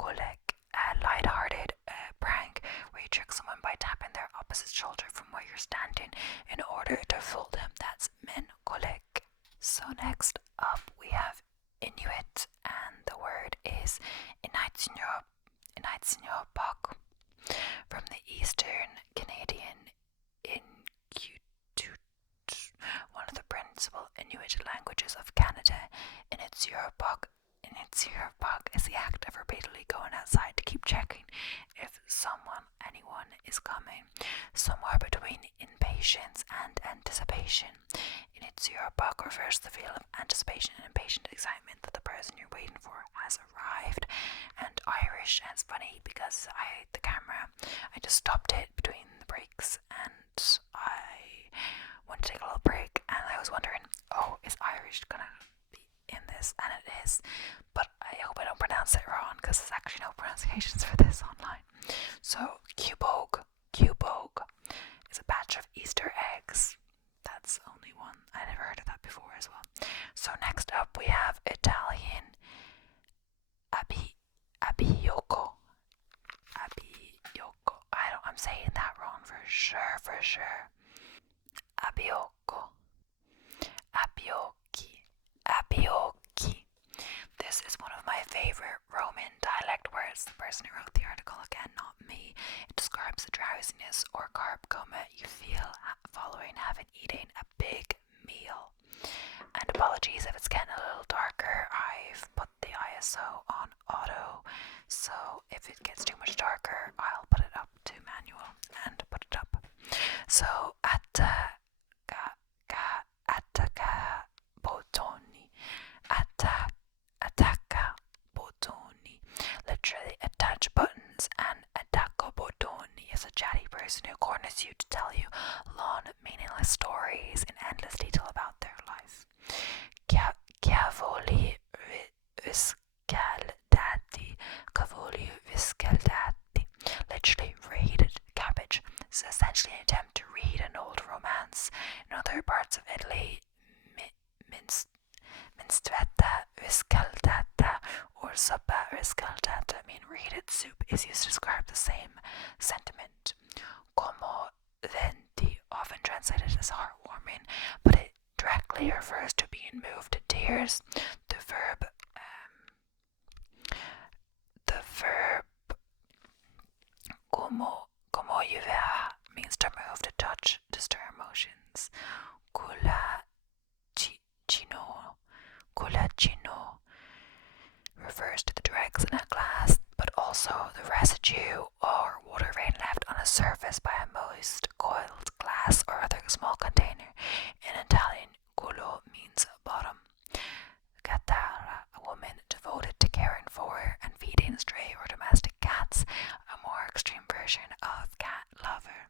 Golek, a light-hearted prank where you trick someone by tapping their opposite shoulder from where you're standing in order to fool them. That's Men Golek. So next up we have Inuit, and the word is Inaitsinjop from the Eastern Canadian Inuktitut, one of the principal Inuit languages of Canada. Inaitsinjop is the act of repeatedly going outside to keep checking if anyone is coming, somewhere between impatience and anticipation. Inaitsinjop refers to the feel of anticipation and impatient excitement that the person you're waiting for has arrived. And Irish, and it's funny because the camera, I just stopped it between the breaks and I wanted to take a little break and I was wondering, is Irish gonna be in this? And it is, but I hope I don't pronounce it wrong because there's actually no pronunciations for this online. So Cubog is a batch of Easter eggs. That's only one. I never heard of that before as well. So next up we have Italian, Abiyoko. I'm saying that wrong for sure. Abiyoko. Abioki. This is one of my favorite Roman dialect words. The person who wrote the article, again, not me. It describes the drowsiness or carb coma you feel following having eaten a big meal. And apologies if it's getting a little darker. I've put the ISO on auto, so if it gets too much darker, I'll put it up to manual and put it up. So attacca botoni, literally attach buttons, and attacco botoni is a chatty person who corners you to tell you long, meaningless stories in endless detail about their life. Cavoli viscaldati, literally reheated cabbage. is essentially an attempt to read an old romance. In other parts of Italy, minstretta riscaldata or suppa riscaldata, read it soup, is used to describe the same sentiment. Como venti, often translated as heartwarming, but it directly refers to being moved to tears. The verb como llover means to move, to touch, to stir emotions. Culacino refers to the dregs in a glass, but also the residue or water vane left on a surface by a moist, coiled glass or other small container. In Italian, culo means bottom. Catara, a woman devoted to caring for and feeding stray or domestic cats, a more extreme version of cat lover.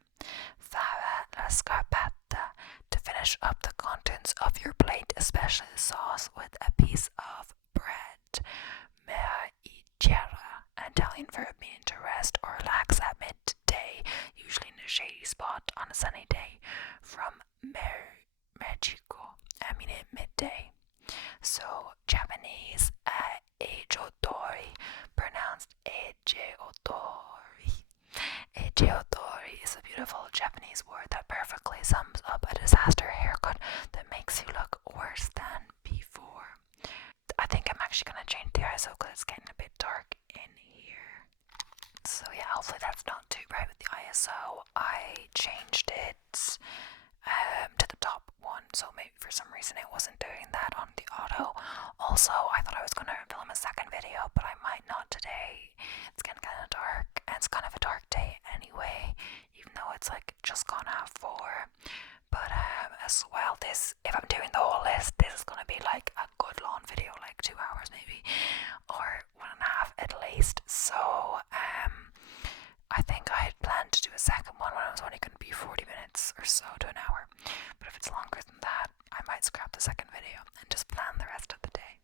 Fava la scarpata, to finish up the contents of your plate, especially the sauce, with a piece of bread. Merigera, an Italian verb meaning to rest or relax at midday, usually in a shady spot on a sunny day. From Mexico, meaning midday. So Japanese, ejotori, pronounced ejeotori. Ejeotori is a beautiful Japanese word that perfectly sums up a disaster haircut that makes you look worse than before. I think I'm actually going to change the ISO because it's getting a bit dark in here. So yeah, hopefully that's not too bright with the ISO. I changed it to the top one, so maybe for some reason it wasn't doing that on the auto. Also, I thought I was going to film a second video, but I might not today. It's getting kind of dark, and it's kind of a dark day anyway, even though it's like just gone 4:30. But as well, this, if I'm doing the whole list, this is going to be like a good long video, like 2 hours maybe, or 1.5 at least. So I think I had planned to do a second one when it was only going to be 40 minutes or so to an hour. But if it's longer than that, I might scrap the second video and just plan the rest of the day.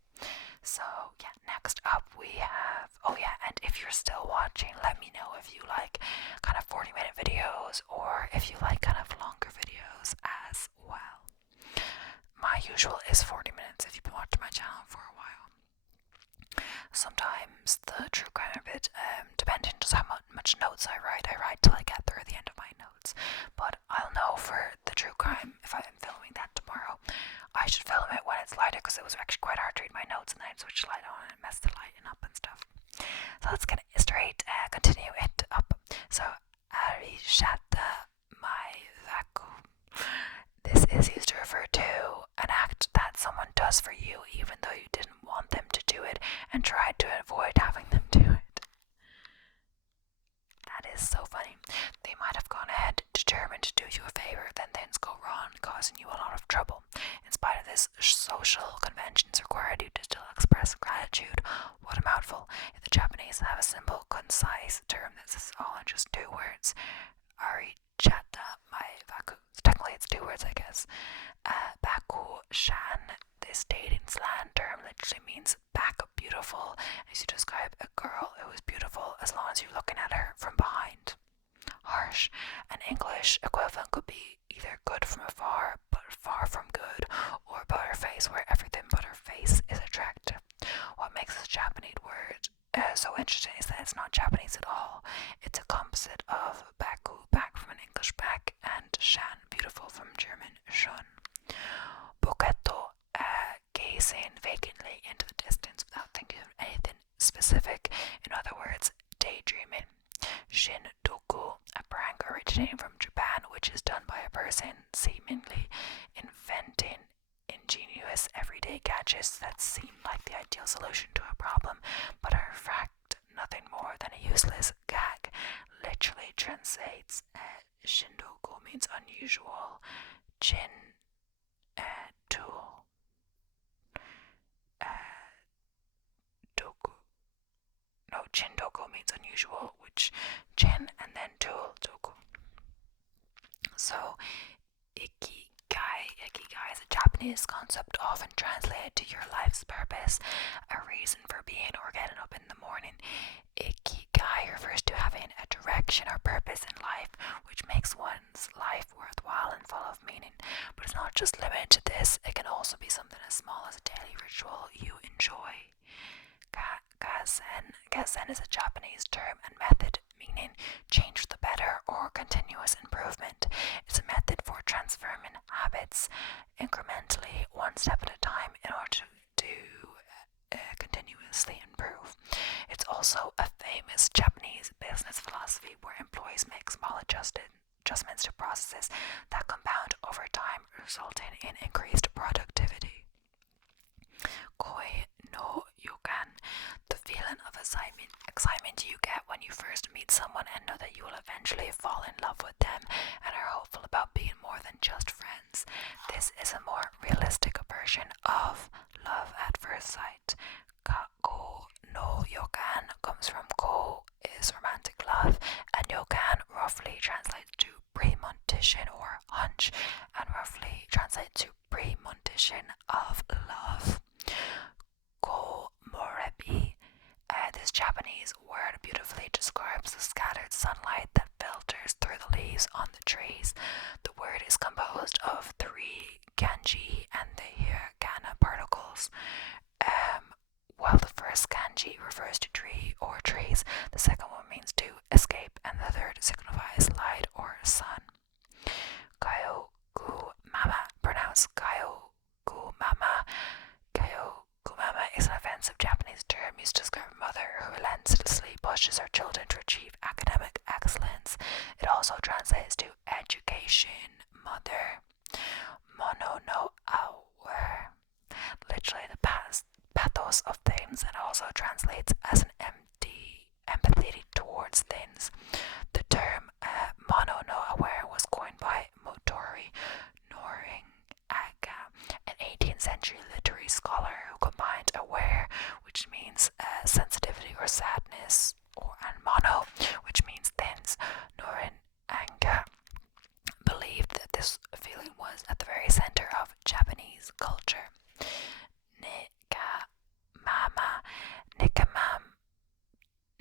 So yeah, next up we have, and if you're still watching, let me know if you like kind of 40-minute videos or if you like kind of longer videos as well. My usual is 40 minutes if you've been watching my channel for a while. Sometimes the true crime bit, depending just how much notes I write till I get through the end of my notes. But I'll know for the true crime, if I'm filming that tomorrow, I should film it when it's lighter, because it was actually quite hard to read my notes and then I'd switch the light on and mess the lighting up and stuff. So let's get it straight, continue it up. So, arishata mai vaku. This is used to refer to an act that someone does for you even though you didn't want them to do it and tried to avoid having them do it. That is so funny. They might have gone ahead determined to do you a favor, then things go wrong, causing you a lot of trouble. In spite of this, social conventions required you to still express gratitude. What a mouthful. If the Japanese have a simple, concise term that says all in just 2 words, arichata mai vaku. So technically it's 2 words, I guess. Baku shan, this dating slang term, literally means back beautiful. As you describe a girl who is beautiful as long as you're looking at her from behind. Harsh. An English equivalent could be either good from afar, but far from good, or butterface, where everything but her face is attractive. What makes this Japanese word so interesting is that it's not Japanese at all. It's a composite of baku, back from an English back, and shan, beautiful from German shun. Boketto, gazing vacantly into the distance without thinking of anything specific. In other words, daydreaming. Shindoku, a prank originating from Japan, which is done by a person seemingly inventing ingenious everyday gadgets that seem like the ideal solution to a problem, but are in fact nothing more than a useless gag. Literally translates, Shindoku means unusual, tool, Chindoku means unusual, which chin and then tool, doku. So, ikigai is a Japanese concept often translated to your life's purpose, a reason for being or getting up in the morning. Ikigai Ikigai refers to having a direction or purpose in life which makes one's life worthwhile and full of meaning. But it's not just limited to this, it can also be something as small as a daily ritual you enjoy. Kaizen is a Japanese term and method meaning change for the better or continuous improvement. It's a method for transforming habits incrementally, one step at a time, in order to continuously improve. It's also a famous Japanese business philosophy where employees make small adjustments to processes that compound over time, resulting in increased productivity. Koi no yokan, the feeling of excitement you get when you first meet someone and know that you will eventually fall in love with them and are hopeful about being more than just friends. This is a more realistic version of love at first sight. Ko no yokan comes from ko is romantic love, and yokan roughly translates to premonition or hunch, and roughly translates to premonition of love. Ko morebi, this Japanese word beautifully describes the scattered sunlight that filters through the leaves on the trees. The word is composed of 3 kanji and the hiragana particles. While the first kanji refers to tree or trees, the second one means to escape, and the third signifies light or sun. Kaioku mama, pronounced kaioku mama. Kaioku mama is an offensive Japanese term used to describe a mother who relentlessly pushes her children to achieve academic excellence. It also translates to education mother. Mono no awe, literally the pathos of things, and also translates as an empathy towards things. The term mono no aware was coined by Motori Noringaga, an 18th century literary scholar who combined aware, which means sensitivity or sadness, and mono, which means things. Noringaga believed that this feeling was at the very center of Japanese culture.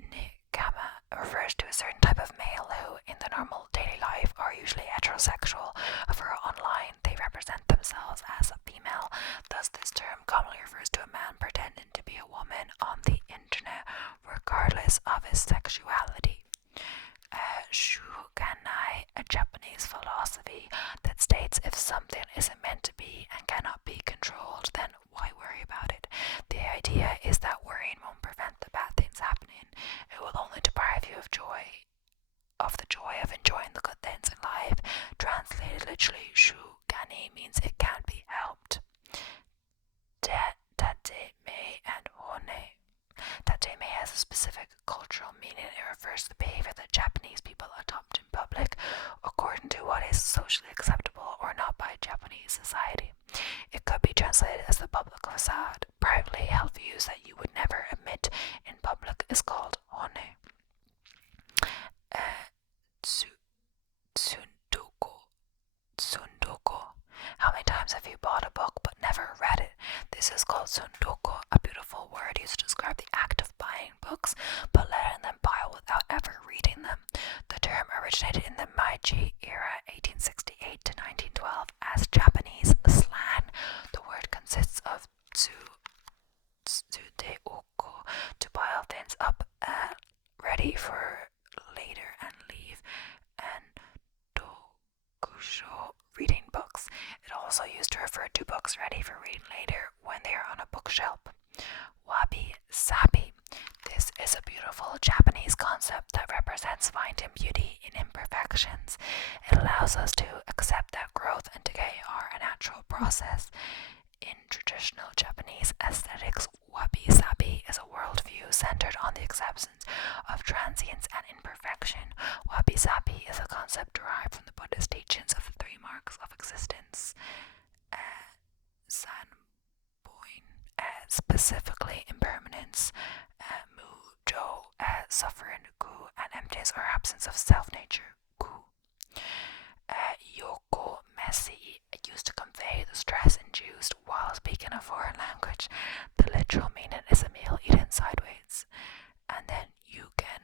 Nikama refers to a certain type of male who, in the normal daily life, are usually heterosexual. However, online, they represent themselves as a female. Thus, this term commonly refers to a man pretending to be a woman on the internet, regardless of his sexuality. Shuganai, a Japanese philosophy that states if something isn't meant to be and cannot be controlled, then why worry about it? The idea is that worrying won't prevent the bad things happening. It will only deprive you of the joy of enjoying the good things in life. Translated literally, shugani means it can't be helped. Tateme and hone. Tateme has a specific cultural meaning. It refers to the behavior that Japanese people adopt in public according to what is socially acceptable or not by Japanese society. It could be translated as the public facade. Privately held views that you would never admit in public is called hone. Tsundoko. How many times have you bought a book but never read it? This is called tsundoko, a beautiful word used to describe the act of buying books but letting them pile without ever reading them. The term originated in the Meiji era, 1868 to 1912, as Japanese slang. The word consists of tsudeoko, to pile things up ready for later and leave, and dokusho, reading books. It also used to refer to books ready for reading later when they are on a bookshelf. Wabi sabi. This is a beautiful Japanese concept that represents finding beauty in imperfections. It allows us to accept that growth and decay are a natural process. In traditional Japanese aesthetics, wabi-sabi is a worldview centered on the acceptance of transience and imperfection. Wabi-sabi is a concept derived from the Buddhist teachings of the 3 marks of existence. Sanboin, specifically impermanence, mujo, suffering, ku, and emptiness or absence of self-nature, ku. Yoko mesi, used to convey the stress induced while speaking a foreign language. The literal meaning is a meal eaten sideways. And then yugen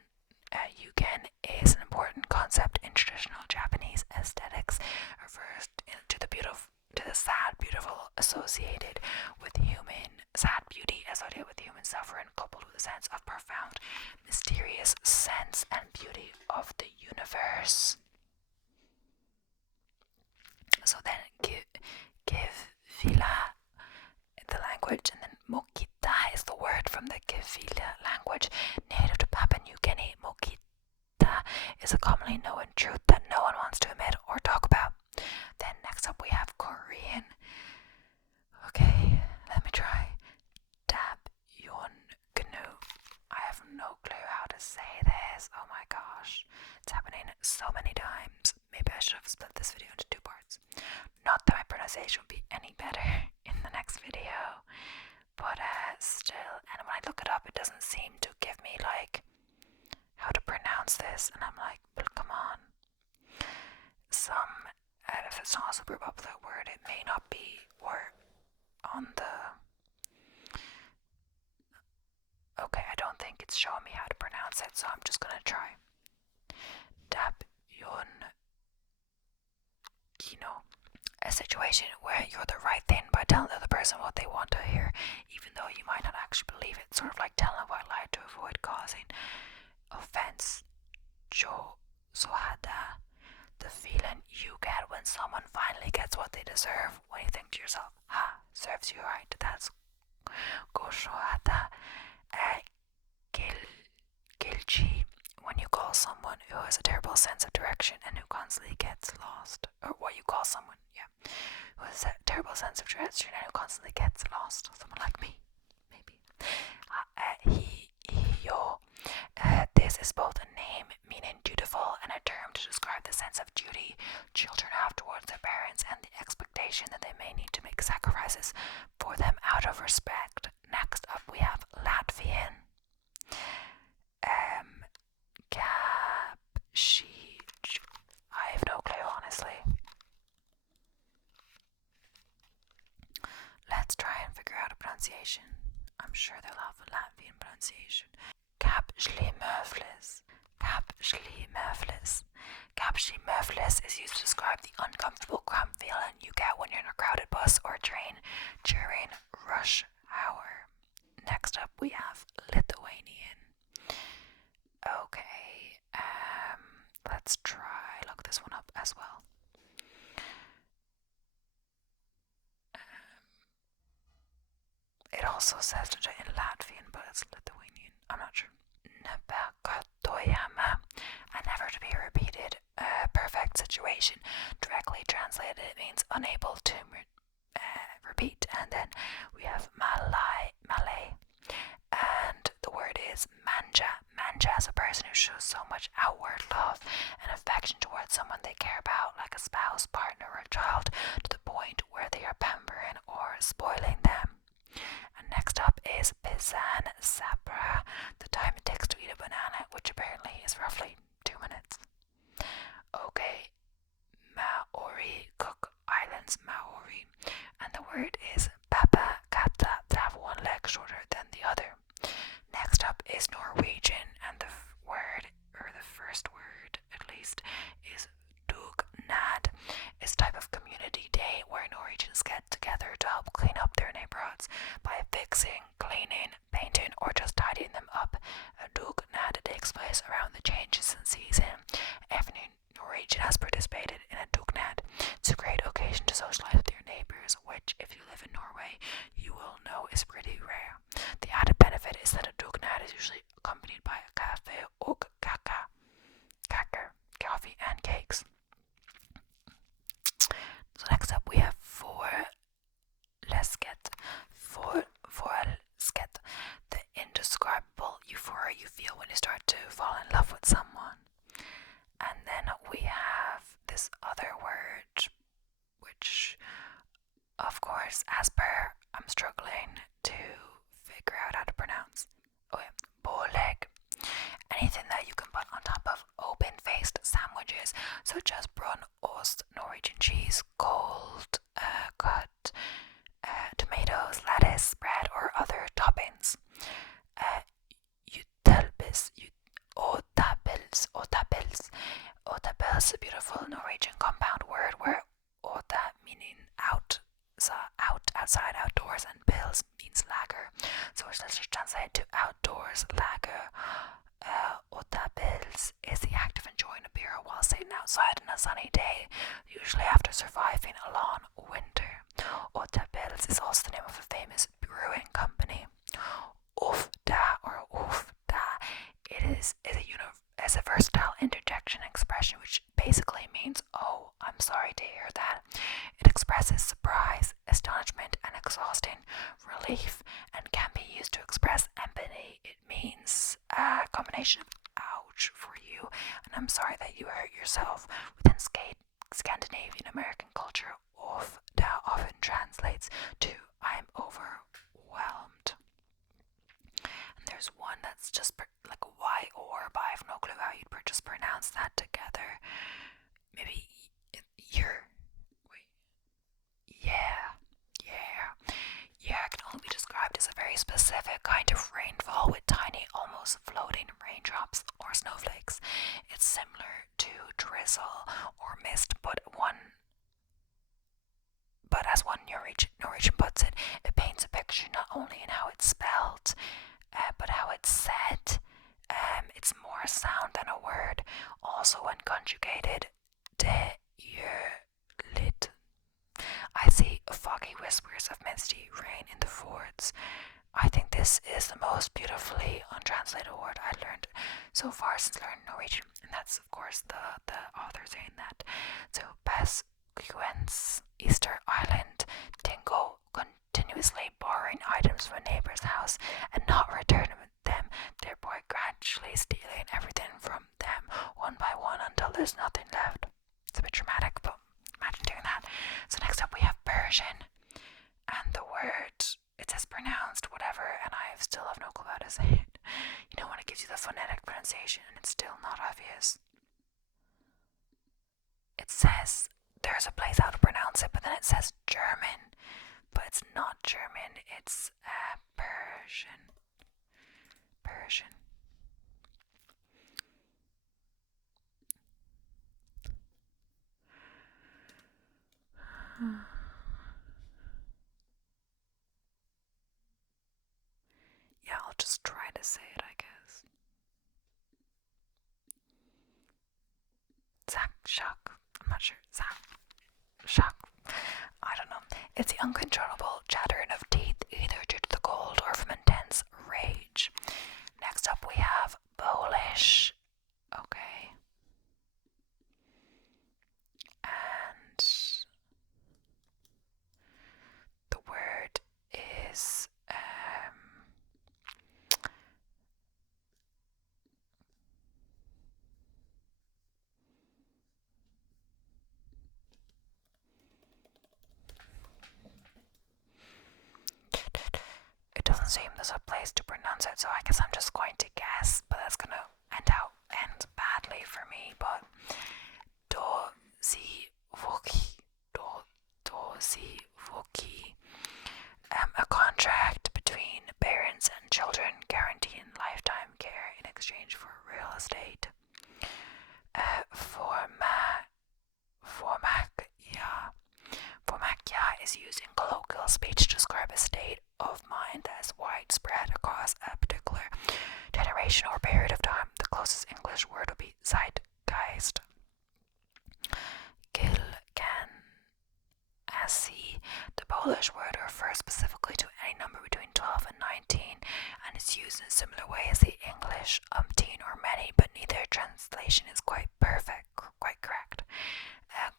associated with human sad beauty, associated with human suffering, coupled with a sense of profound, mysterious sense and beauty of the universe. So then Givila, the language, and then Mokita is the word from the Givila language native to Papua New Guinea. Mokita is a commonly known truth that no one wants to admit or talk about. Then next up we have Korean. Okay, let me try. Dab Yun Gnu. I have no clue how to say this. Oh my gosh. It's happening so many times. Maybe I should have split this video into 2 parts. Not that my pronunciation will be any better in the next video, but still, and when I look it up, it doesn't seem to give me like how to pronounce this, and I'm like, but come on. If it's not a super popular word, it may not be or on the. Okay, I don't think it's showing me how to pronounce it, so I'm just gonna try. Dab Yun Kino. A situation where you're the right thing by telling the other person what they want to hear, even though you might not actually believe it. Sort of like telling a white lie to avoid causing offense. Jo Sohada. The feeling you get when someone finally gets what they deserve, when you think to yourself, ha, serves you right. That's Goshohada. Gilchi. When you call someone who has a terrible sense of direction and who constantly gets lost, or what you call someone, who has a terrible sense of direction and who constantly gets lost, someone like me, maybe. This is both a name meaning dutiful and a term to describe the sense of duty children have towards their parents and the expectation that they may need to make sacrifices for them out of respect. Next up we have Latvian. I have no clue, honestly. Let's try and figure out a pronunciation. I'm sure they'll have a Latvian pronunciation. Kapslimöflis. Kapslimöflis is used to describe the uncomfortable cramped feeling you get when you're in a crowded bus or train during rush hour. Next up we have Lithuanian. Okay, let's try look this one up as well. It also says to in Latvian, but it's Lithuanian. I'm not sure. Nepakatoyama, a never to be repeated perfect situation. Directly translated, it means unable to repeat. And then we have Malay, and the word is manja. Manja is a person who shows so much outward love and affection towards someone they care about, like a spouse, partner, or a child, to the point where they are pampering or spoiling them. And next up is Pisan Sabra, the time it takes to eat a banana, which apparently is roughly 2 minutes. Okay, Maori, Cook Islands Maori, and the word is Papa Kata, to have one leg shorter than the other. Next up is Norwegian, and the word, or the first word at least, is Dugnad. It's a type of community day where Norwegians get together to help clean up their neighborhoods by fixing, cleaning, painting, or just tidying them up. A Dugnad takes place around the changes in season. Every Norwegian has participated in a Dugnad. It's a great occasion to socialize with your neighbors, which, if you live in Norway, you will know is pretty rare. The added benefit is that a Dugnad is usually accompanied by a cafe og kaka, coffee and cakes. So next up we have Forelsket, the indescribable euphoria you feel when you start to fall in love with someone. And then we have this other word, which, of course, as per, I'm struggling to figure out how to pronounce. Oh yeah, pålegg. Anything that you can put on top of open-faced sandwiches, such as brunost, Norwegian cheese, cold cut tomatoes, lettuce, bread, or other toppings. Otapels is a beautiful Norwegian compound word where ota meaning out, so out at I'm sorry to hear that. It expresses surprise, astonishment, and exhausting relief, and can be used to express empathy. It means a combination of ouch for you, and I'm sorry that you hurt yourself. Within Scandinavian American culture, that often translates to I'm overwhelmed. And there's one that's just like Y or, but I have no clue how you'd just pronounce that together. Maybe you're. Wait. Yeah. Yeah, can only be described as a very specific kind of rainfall with tiny, almost floating raindrops or snowflakes. It's similar to drizzle or mist, but as one Norwegian puts it, it paints a picture not only in how it's spelled, but how it's said. It's more sound than a word. Also, when conjugated, de lit. I see foggy whispers of misty rain in the fords. I think this is the most beautifully untranslatable word I've learned so far since learning Norwegian, and that's of course the author saying that. So Pesquens, Easter Island, Dingo continuously borrowing items from a neighbor's house and not returning them, thereby gradually stealing everything from them one by one until there's nothing left. It's a bit dramatic, but imagine doing that. So next up we have Persian, and the word, it says pronounced whatever, and I still have no clue how to say it. You know when it gives you the phonetic pronunciation and it's still not obvious. It says there's a place how to pronounce it, but then it says German, but it's not German, it's Persian. Yeah, I'll just try to say it, I guess. Shock. I'm not sure. Shock. I don't know. It's the uncontrollable chattering of teeth, either due to the cold or from intense rage. Next up, we have Polish. Okay. And the word is it doesn't seem there's a place to pronounce it, so I guess I'm just going to guess, but that's gonna end badly for me. But Dozivuki, a contract between parents and children guaranteeing lifetime care in exchange for real estate. Formakia is used in colloquial speech to describe a state of mind that is widespread across a particular generation or period of time. The closest English word would be zeitgeist. Kilkanasi, the Polish word, refers specifically to any number between 12 and 19, and is used in a similar way as the English umpteen or many, but neither translation is quite correct.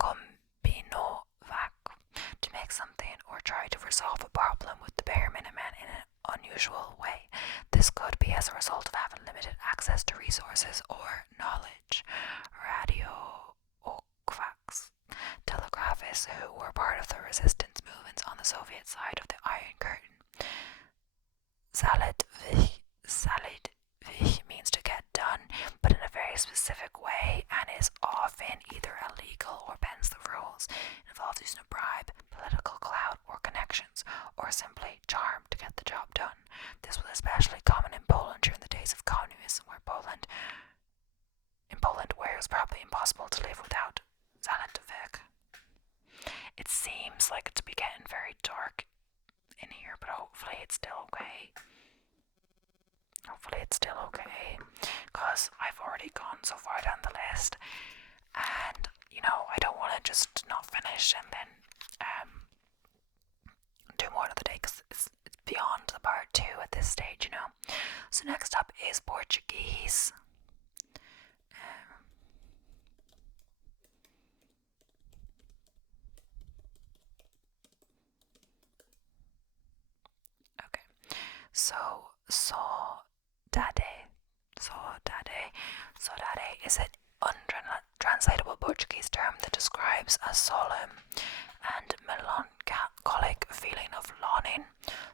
Kombinovac, to make something or try to resolve a problem with the bare minimum in an unusual way. This could be as a result of having limited access to resources or knowledge. Radio Okvacs, telegraphists who were part of the resistance movements on the Soviet side of the Iron Curtain. Saladvich means to get done, but in a very specific way, and is often either illegal or bends the rules. It involves using a bribe, political clout, or connections, or simply charm to get the job done. This was especially common in Poland during the days of communism, where it was probably impossible to live without Saladvich. It seems like it's getting very dark in here, but hopefully it's still okay. Because I've already gone so far down the list, and I don't want to just not finish and then do more another day, because it's beyond the part 2 at this stage. So next up is Portuguese. Saudade. Saudade is an untranslatable Portuguese term that describes a solemn and melancholic feeling of longing.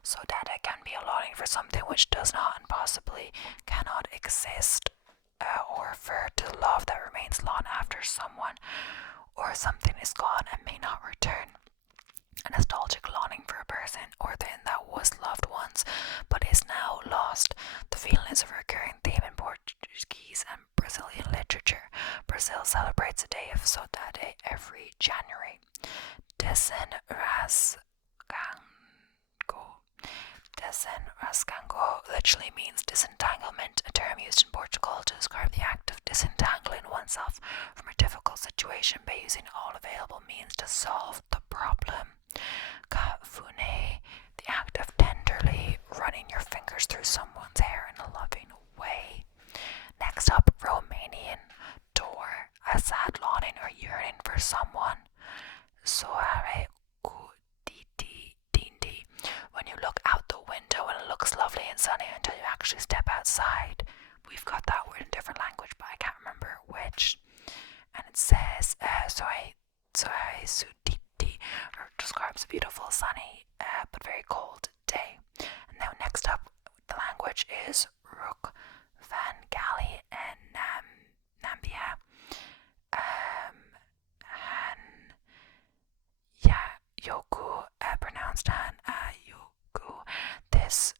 Saudade can be a longing for something which does not and possibly cannot exist, or refer to love that remains long after someone or something is gone and may not return. A nostalgic longing for a person or thing that was loved once but is now lost. The feeling is a recurring theme in Portuguese and Brazilian literature. Brazil celebrates the day of Saudade every January. Desenrascango literally means disentanglement, a term used in Portugal to describe the act of disentangling oneself from a difficult situation by using all available means to solve the problem. Cafune, the act of tenderly running your fingers through someone's hair in a loving way. Next up, Romanian. Dor, a sad longing or yearning for someone. Soare cu dindi. When you look out the window and it looks lovely and sunny until you actually step outside. We've got that word in a different language, but I can't remember which. And it says, soare suditi, or describes a beautiful, sunny, but very cold day. And now next up, the language is Rook Van Gali and Nambia. Yoku, pronounced Han, Yoku. This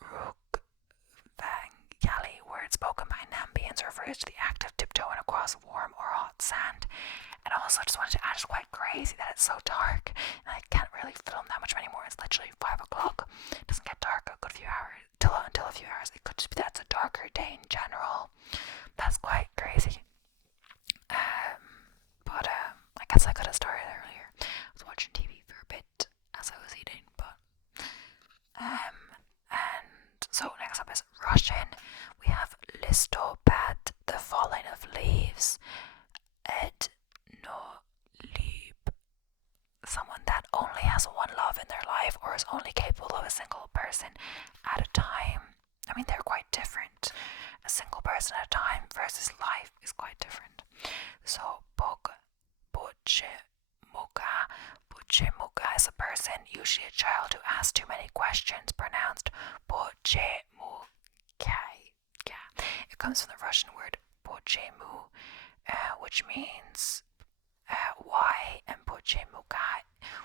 Rook Van Gali word spoken by Nambians refers to the act of tiptoeing across warm or hot sand. And also, I just wanted to add, it's quite crazy that it's so dark, and I can't really film that much anymore. It's literally 5 o'clock. It doesn't get dark a good few hours, until a few hours. It could just be that it's a darker day in general. That's quite crazy. But I guess I could have started earlier. I was watching TV for a bit as I was eating, but and so next up is Russian. We have listopad, the falling of leaves. Ed no lieb, someone that only has one love in their life or is only capable of a single person at a time. I mean, they're quite different. A single person at a time versus life is quite different. So Boche Muka is a person, usually a child, who asks too many questions, pronounced Boche Mukai. It comes from the Russian word Bochemu, which means why, and Boche Mukai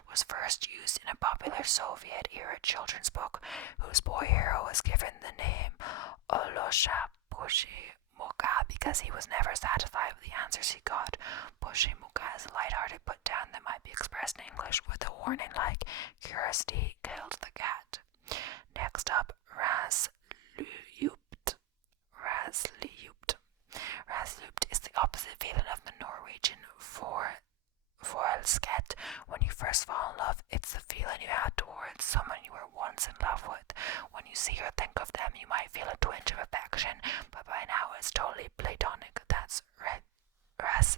was first used in a popular Soviet-era children's book whose boy hero was given the name Olosha Boche Muka because he was never satisfied with the answers he got. Boche Muka is a light-hearted put down that might be expressed in English with a warning like curiosity killed the cat. Next up, Raslyupt. Raslyupt is the opposite feeling of the Norwegian forelsket. When you first fall in love, it's the feeling you had towards someone you were once in love with. When you see or think of them, you might feel a twinge of affection, but by now it's totally platonic. That's Raslyupt.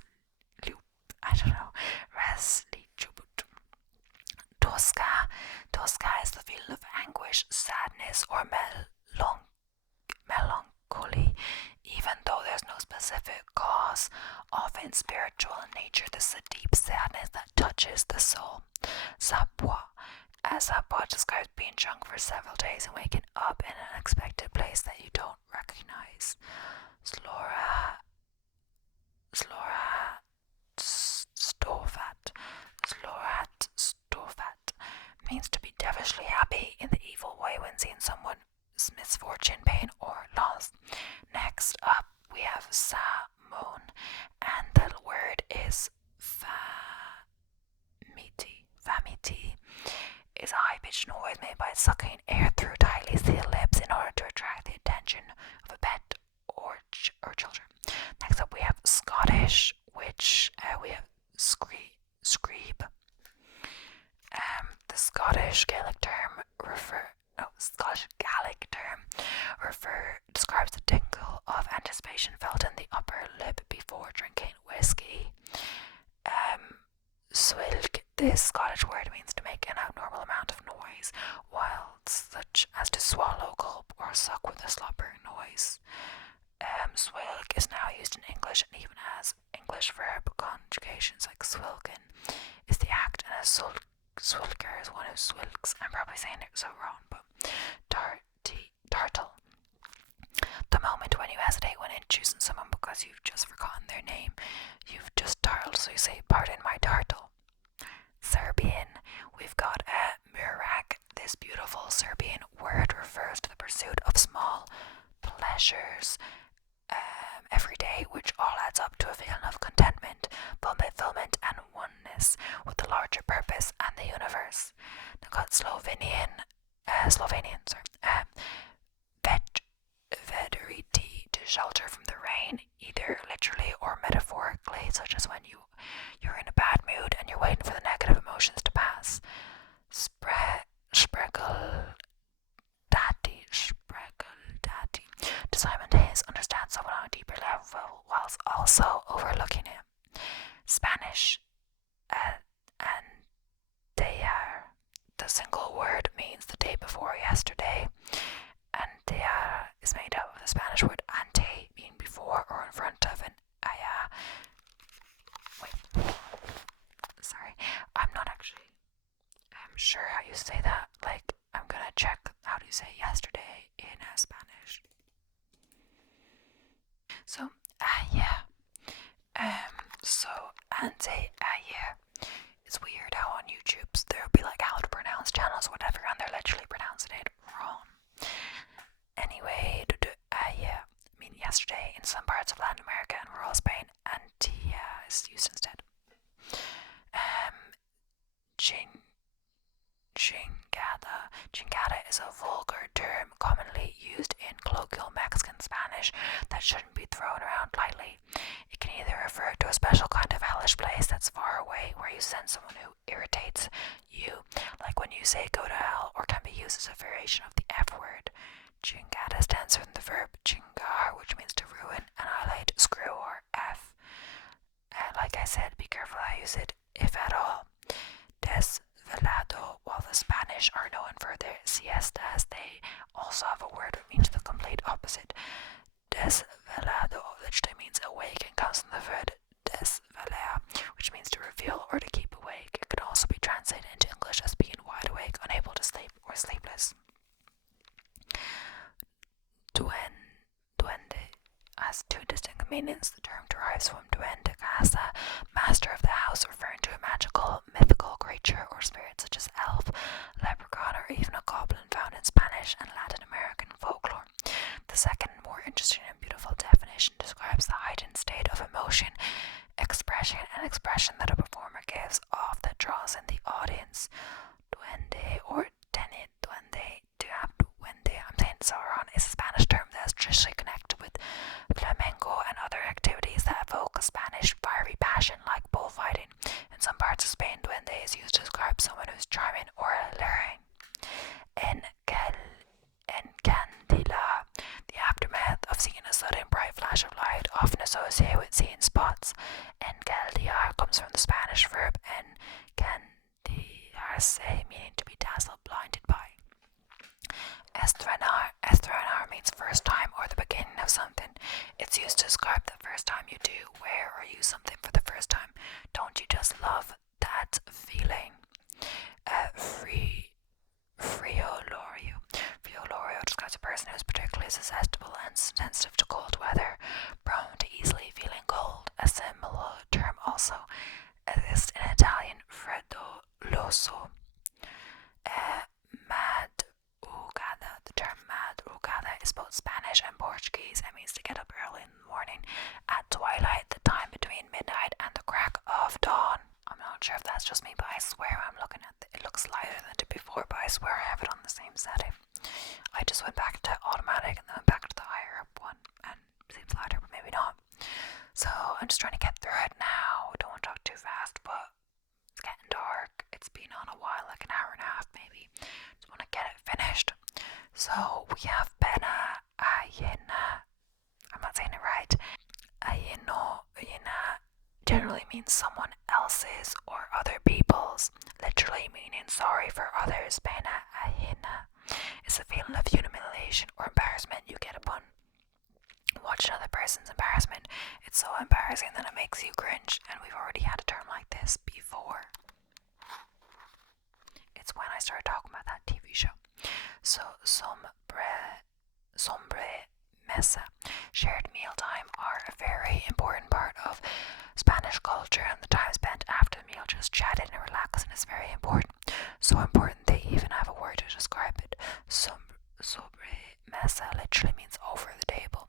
Tosca is the feeling of anguish, sadness, or melancholy, even though there's no specific cause. Often spiritual in nature, this is a deep sadness that touches the soul. Zapwa describes being drunk for several days and waking up in an unexpected place that you don't recognize. Slorat Stovat means to be devilishly happy in the evil way when seeing someone's misfortune, pain, or loss. Next up, we have Samon, and the word is famiti. Is a high-pitched noise made by sucking air through tightly sealed lips in order to attract the attention of a pet or children. Next up, we have Scottish, which we have screeb. The Scottish Gaelic term describes the tingle of anticipation felt in the upper lip before drinking whiskey. Swilg, this Scottish word means to make an abnormal amount of noise, while such as to swallow, or suck with a slobbering noise. Swilg is now used in English and even has English verb conjugations like swilken is the act, and a swilker is one who swilks. I'm probably saying it so wrong, but tartle. The moment when you hesitate when choosing someone because you've just forgotten their name, you've just tartled, so you say, pardon my tartle. Serbian. We've got a murak. This beautiful Serbian word refers to the pursuit of small pleasures every day, which all adds up to a feeling of contentment, fulfillment, and oneness with the larger purpose and the universe. Now got Slovenian, Vedariti, to shelter from the rain, either literally or metaphorically, such as when you're in a bad mood and you're waiting for the negative emotions to pass. Sprekel Dati, to simultaneously understand someone on a deeper level whilst also overlooking him. Spanish, and they are, the single word means the day before yesterday, and they is made up of the Spanish word ante, meaning before or in front of, and I'm sure how you say that. Like, I'm gonna check how to say yesterday in Spanish. So, so ante ayer. It's weird how on YouTube there'll be like how to pronounce channels or whatever, and they're literally pronouncing it wrong. Anyway, ayer mean yesterday in some parts of Latin America and rural Spain, and is used instead. Chingada is a vulgar term commonly used in colloquial Mexican Spanish that shouldn't be thrown around lightly. It can either refer to a special kind of hellish place that's far away where you send someone who irritates you, like when you say go to hell, or can be used as a variation of the F word. Chingada stems from the verb chingar, which means to ruin, and highlight, screw, or F. Like I said, be careful how you use it, if at all. Desvelado, while the Spanish are known for their siestas, they also have a word that means the complete opposite. Desvelado literally means awake and comes from the verb desvelar, which means to reveal or to keep awake. It could also be translated into English as being wide awake, unable to sleep, or sleepless. Duende has two distinct meanings. The term derives from duende casa, master of the house, referring to a magical, mythical creature or spirit such as elf, leprechaun, or even a goblin found in Spanish and Latin American folklore. The second, more interesting and beautiful definition describes the heightened state of emotion, expression that a performer gives off that draws in the audience. Duende or duende, I'm saying so wrong, is a Spanish term that is traditionally connected with flamenco and other activities that evoke a Spanish fiery passion like bullfighting. In some parts of Spain, duende is used to describe someone who's charming or alluring. Encandila, the aftermath of seeing a sudden bright flash of light, often associated with seeing spots. Encandillar comes from the Spanish verb encandilarse, meaning to be dazzled, blinded by. Estrenar means first time or the beginning of something. It's used to describe the first time you do, wear, or use something for the first time. Don't you just love that feeling? Friolorio describes a person who is particularly susceptible and sensitive to cold weather, prone to easily feeling cold. A similar term also exists in Italian, freddoloso. The term madrugada is both Spanish and Portuguese and means to get up early in the morning at twilight, the time between midnight and the crack of dawn. I'm not sure if that's just me, but I swear I'm looking at it looks lighter than it did before, but I swear I have it on the same setting. I just went back to automatic and then went back to the higher up one, and it seems lighter, but maybe not. So I'm just trying to get through it now. Don't want to talk too fast, but it's getting dark. It's been on a while, like an hour and a half maybe. Just want to get it finished. So we have Bena Ayena. I'm not saying it right. Ayeno generally means someone else's or other people's, literally meaning sorry for others. Bena Ayena. It's a feeling of humiliation or embarrassment you get upon watching another person's embarrassment. It's so embarrassing that it makes you cringe, and we've already had a term like this before. It's when I started talking about that TV show. So, sombre mesa, shared mealtime are a very important part of Spanish culture, and the time spent after the meal just chatting and relaxing is very important. So important they even have a word to describe it. Sobre mesa literally means over the table.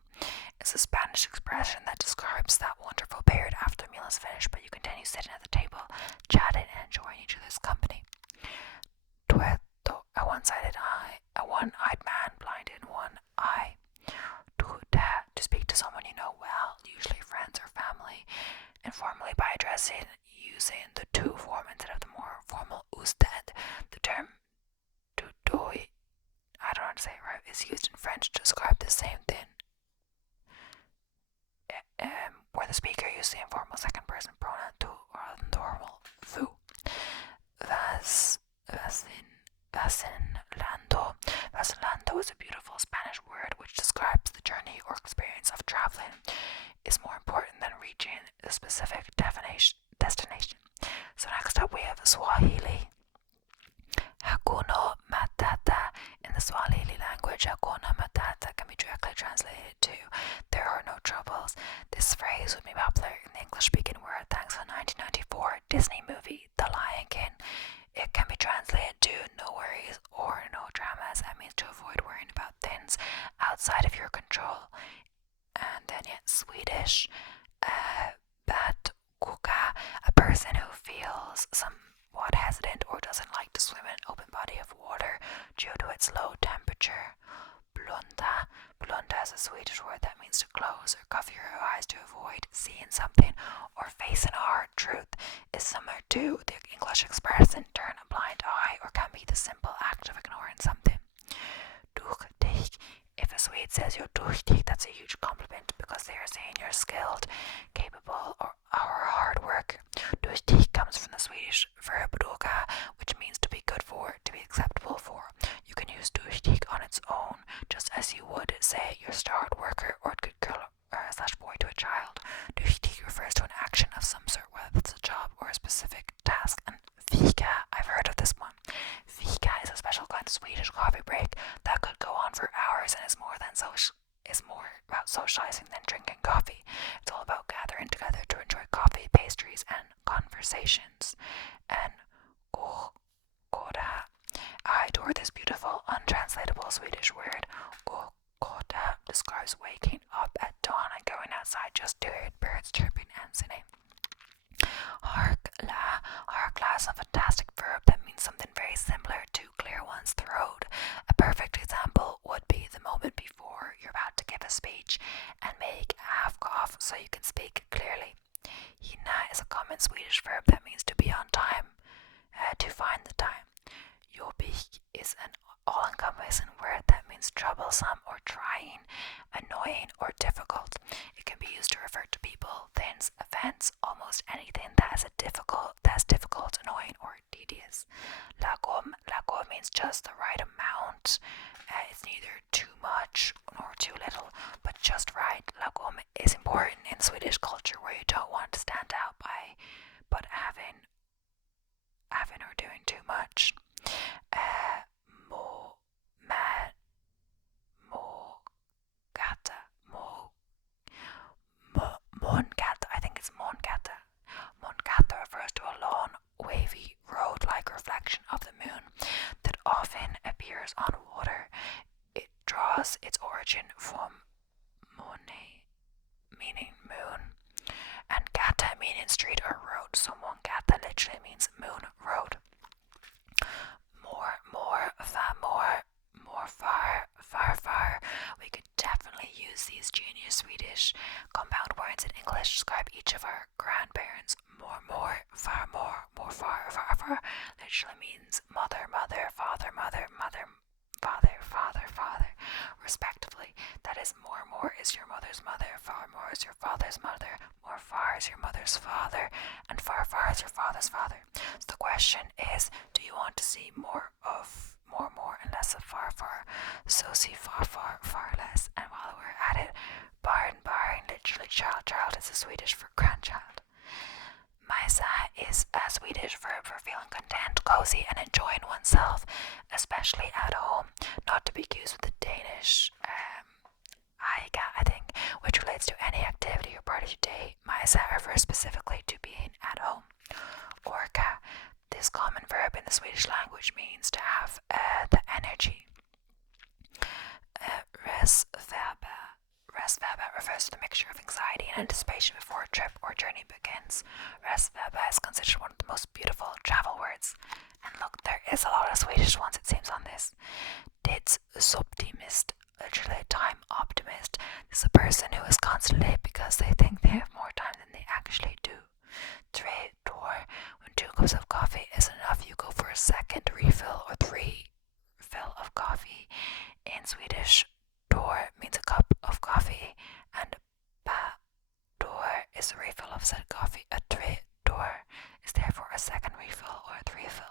It's a Spanish expression that describes that wonderful period after the meal is finished, but you continue sitting at the table, chatting and enjoying each other's company. Tuerto, a one-sided eye, a one-eyed man blind in one eye. Tuta, to speak to someone you know well, usually friends or family, informally by addressing using the tu form instead of the more formal usted. The term tutoy, I don't know how to say it right, is used in French to describe the same thing. Where the speaker uses the informal second person pronoun tu rather than the formal vous. Vacinando is a beautiful Spanish word which describes the journey or experience of traveling. Is more important than reaching a specific destination. So next up we have Swahili. Hakuna Matata. In the Swahili language, Hakuna Matata can be directly translated to there are no troubles. This phrase would be popular in the English-speaking world thanks to the 1994 Disney movie The Lion King. It can be translated to no worries or no dramas. That means to avoid worrying about things outside of your control. And then Swedish, bat kuka, a person who feels somewhat hesitant or doesn't like to swim in an open body of water due to its low temperature. Blunda is a Swedish word that means to close or cover your eyes to avoid seeing something or facing a hard truth. Is similar to the English expression turn a blind eye, or can be the simple act of ignoring something. Duktig. If a Swede says you're duktig, that's a huge compliment because they are saying you're skilled, capable, or hard work. Duktig comes from the Swedish verb duga, which means to be good for, to be acceptable for. You can use duktig on its own, just as you would say you're a star worker or a good girl / boy to a child. Duktig refers to an action of some sort, whether it's a job or a specific task. And fika, I've heard of this one. Fika is a special kind of Swedish coffee break that could go on for hours and is more about socializing than drinking coffee. It's all about gathering together to enjoy coffee, pastries, and conversations. And koda, I adore this beautiful, untranslatable Swedish word. Koda describes waking up at dawn and going outside just to hear birds chirping and singing. Harkla is a fantastic verb that means something very similar to clear one's throat. A perfect example would be the moment before you're about to give a speech and make a half cough so you can speak clearly. Hina is a common Swedish verb that means to be on time, to find the time. Jobbig is an all-encompassing word that means troublesome or trying, annoying or difficult. It can be used to refer to people, things, events, almost anything that is difficult, annoying, or tedious. Lagom means just the right amount. It's neither too much nor too little, but just right. Lagom is important in Swedish culture where you don't want to stand out by but having or doing too much. Mångata, I think it's Mångata. Mångata refers to a long, wavy, road-like reflection of the moon that often appears on water. It draws its origin from Mone, meaning moon, and Gata meaning street or road. So Mångata literally means moon road. Far. We could definitely use these genius Swedish compound words in English to describe each of our grandparents. More, far, literally means mother, father, father, respectively. That is, more is your mother's mother, far more is your father's mother, more far is your mother's father, and far is your father's father. So the question is, do you want to see more and less of far privacy and enjoying oneself, especially at home, not to be confused with the Danish I think, which relates to any activity or part of your day. Maisa refers specifically to being at home. Orka, this common verb in the Swedish language, means to have the energy. Resväva. Resväva refers to the mixture of anxiety and anticipation before a trip or journey begins. Resväva is considered one of the most beautiful travel words. And look, there is a lot of Swedish ones, it seems, on this. Tidsoptimist, literally time optimist. This is a person who is constantly late because they think they have more time than they actually do. Tre door, when 2 cups of coffee is enough, you go for a second refill or 3 refill of coffee. In Swedish, door means a cup of coffee, and ba door is a refill of said coffee. A tre door is therefore a second refill or a 3 refill.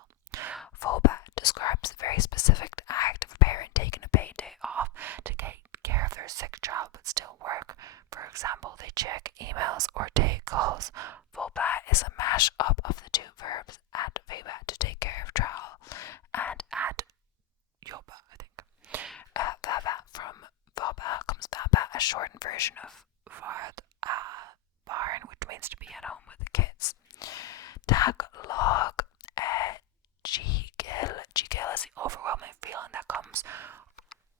Foba describes the very specific act of a parent taking a paid day off to take care of their sick child but still work. For example, they check emails or take calls. Foba is a mash-up of the 2 verbs at veba, to take care of child, and at yoba, I think. Vava, from vaba comes baba, a shortened version of vard, barn, which means to be at home with the kids. Tagalog, Jigil is the overwhelming feeling that comes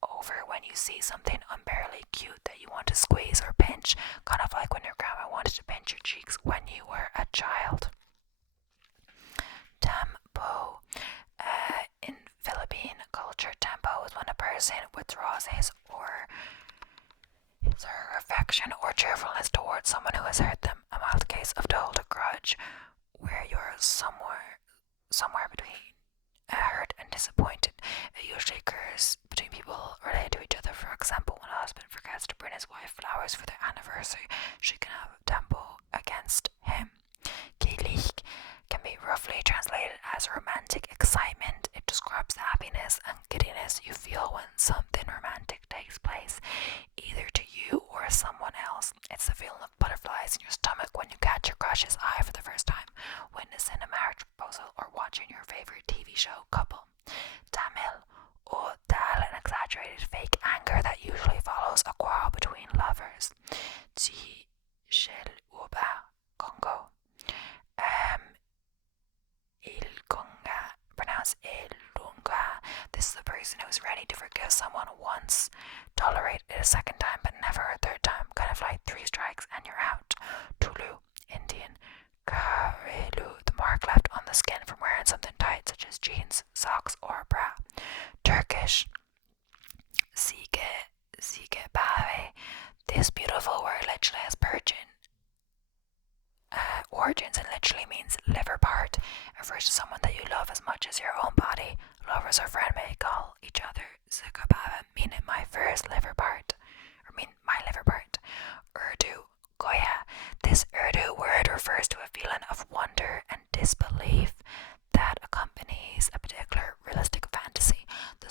over when you see something unbearably cute that you want to squeeze or pinch, kind of like when your grandma wanted to pinch your cheeks when you were a child. Tempo. In Philippine culture, tempo is when a person withdraws his or her affection or cheerfulness towards someone who has hurt them. A mild case of to hold a grudge, where you're somewhere between hurt and disappointed. It usually occurs between people related to each other. For example, when a husband forgets to bring his wife flowers for their anniversary, she can have tempo against him. Kilich can be roughly translated as romantic excitement. It describes the happiness and giddiness you feel when something romantic takes place, either to you or someone else. It's the feeling of butterflies in your stomach when you catch your crush's eye for the first time, witnessing a marriage proposal, or watching your favorite TV show couple. Tamil, or dal, an exaggerated fake anger that usually follows a quarrel between lovers. Ti shel uba, Congo. Ilgunga, pronounced Ilunga. This is the person who is ready to forgive someone once, tolerate it a second time, but never a third time. Kind of like 3 strikes and you're out. Tulu, Indian. Karelu, the mark left on the skin from wearing something tight, such as jeans, socks, or a bra. Turkish. Sige Bave. This beautiful word literally has origins and literally means liver part. It refers to someone that you love as much as your own body. Lovers or friends may call each other Sige Bave, meaning my first liver part, or mean my liver part. Urdu, Goya. This Urdu word refers to a feeling of wonder and disbelief that accompanies a particular realistic fantasy. The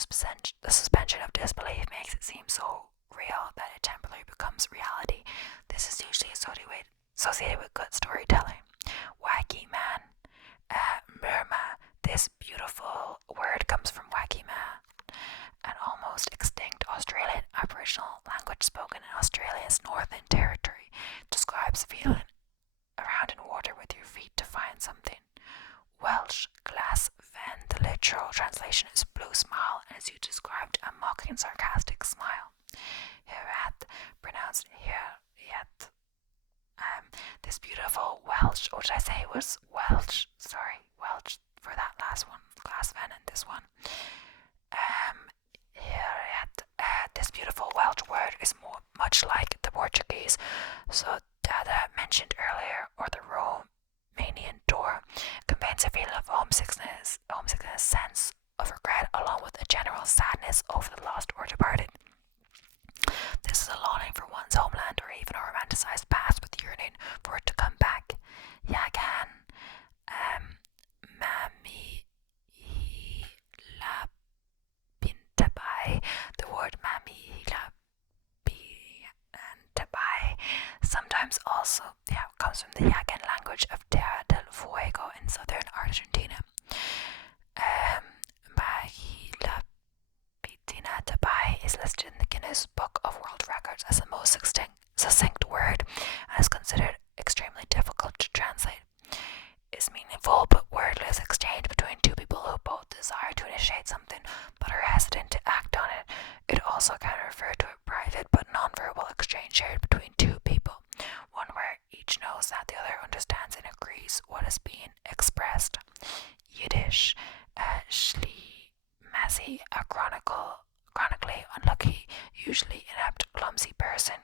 suspension of disbelief makes it seem so real that it temporarily becomes reality. This is usually associated with good storytelling. Wacky man. Murma. This beautiful word comes from Wacky man, an almost extinct Australian Aboriginal language spoken in Australia's Northern Territory. It describes feeling around in water with your feet to find something. Welsh, glass ven. The literal translation is blue smile, and is used to describe a mocking, sarcastic smile. Hirat, pronounced Hirat. This beautiful Welsh, what did I say was Welsh? Sorry, Welsh for that last one, glass ven, and this one. This beautiful Welsh word is much like the Portuguese, so Dada mentioned earlier, or the Romanian door, conveys a feeling of homesickness, sense of regret, along with a general sadness over the lost or departed. This is a longing for one's homeland, or even a romanticized past with yearning for it to come back. Yagan, Mami la Pintabai. The word Mami la Pintabai sometimes also, comes from the communicate something but are hesitant to act on it. It also can refer to a private but non-verbal exchange shared between two people, one where each knows that the other understands and agrees what is being expressed. Yiddish, Schli, messy, a chronically unlucky, usually inept, clumsy person.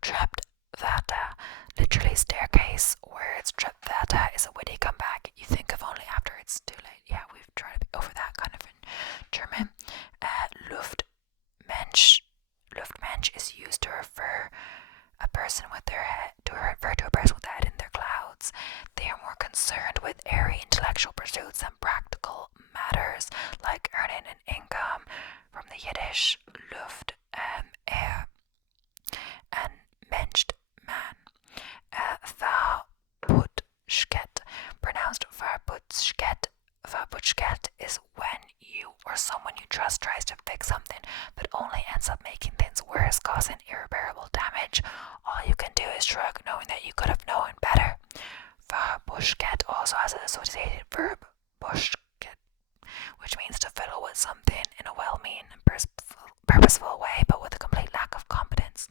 Trapped Vata, literally staircase. Words trapped Vata is a witty comeback you think of only after it's too late. Yeah, we've tried to be over that kind of in German. Luftmensch. Luftmensch is used to refer a person with their head in their clouds. They are more concerned with airy intellectual pursuits than practical matters like earning an income, from the Yiddish Luft, air, and Mensch, man. Verputschket, pronounced Verputschket, is when you or someone you trust tries to fix something but only ends up making things worse, causing irreparable damage. All you can do is shrug, knowing that you could have known better. Verputschket also has an associated verb, pushket, which means to fiddle with something in a well-meaning and purposeful way, but with a complete lack of competence.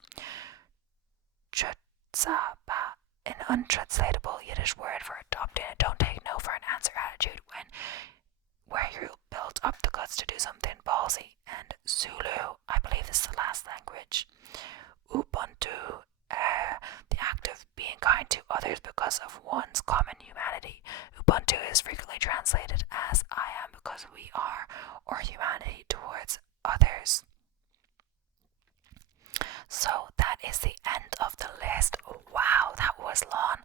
Chutzaba, an untranslatable Yiddish word for adopting a don't take no for an answer attitude where you build up the guts to do something ballsy. And Zulu, I believe this is the last language. Ubuntu, the act of being kind to others because of one's common humanity. Ubuntu is frequently translated as I am because we are, or humanity towards others. So that is the end of the list. Wow, that was long.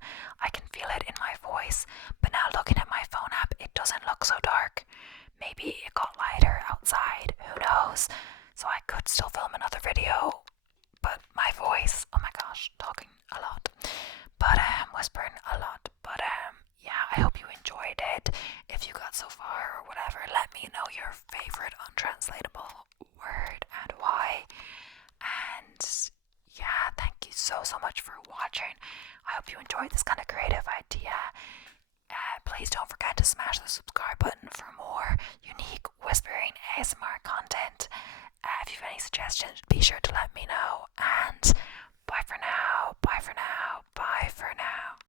I can feel it in my voice, but now looking at my phone app, it doesn't look so dark. Maybe it got lighter outside, who knows? So I could still film another video, but my voice, oh my gosh, talking a lot, but whispering a lot, but yeah, I hope you enjoyed it. If you got so far or whatever, let me know your favorite untranslatable word and why. And yeah, thank you so much for watching. I hope you enjoyed this kind of creative idea. Please don't forget to smash the subscribe button for more unique whispering ASMR content. If you have any suggestions, be sure to let me know. And bye for now. Bye for now.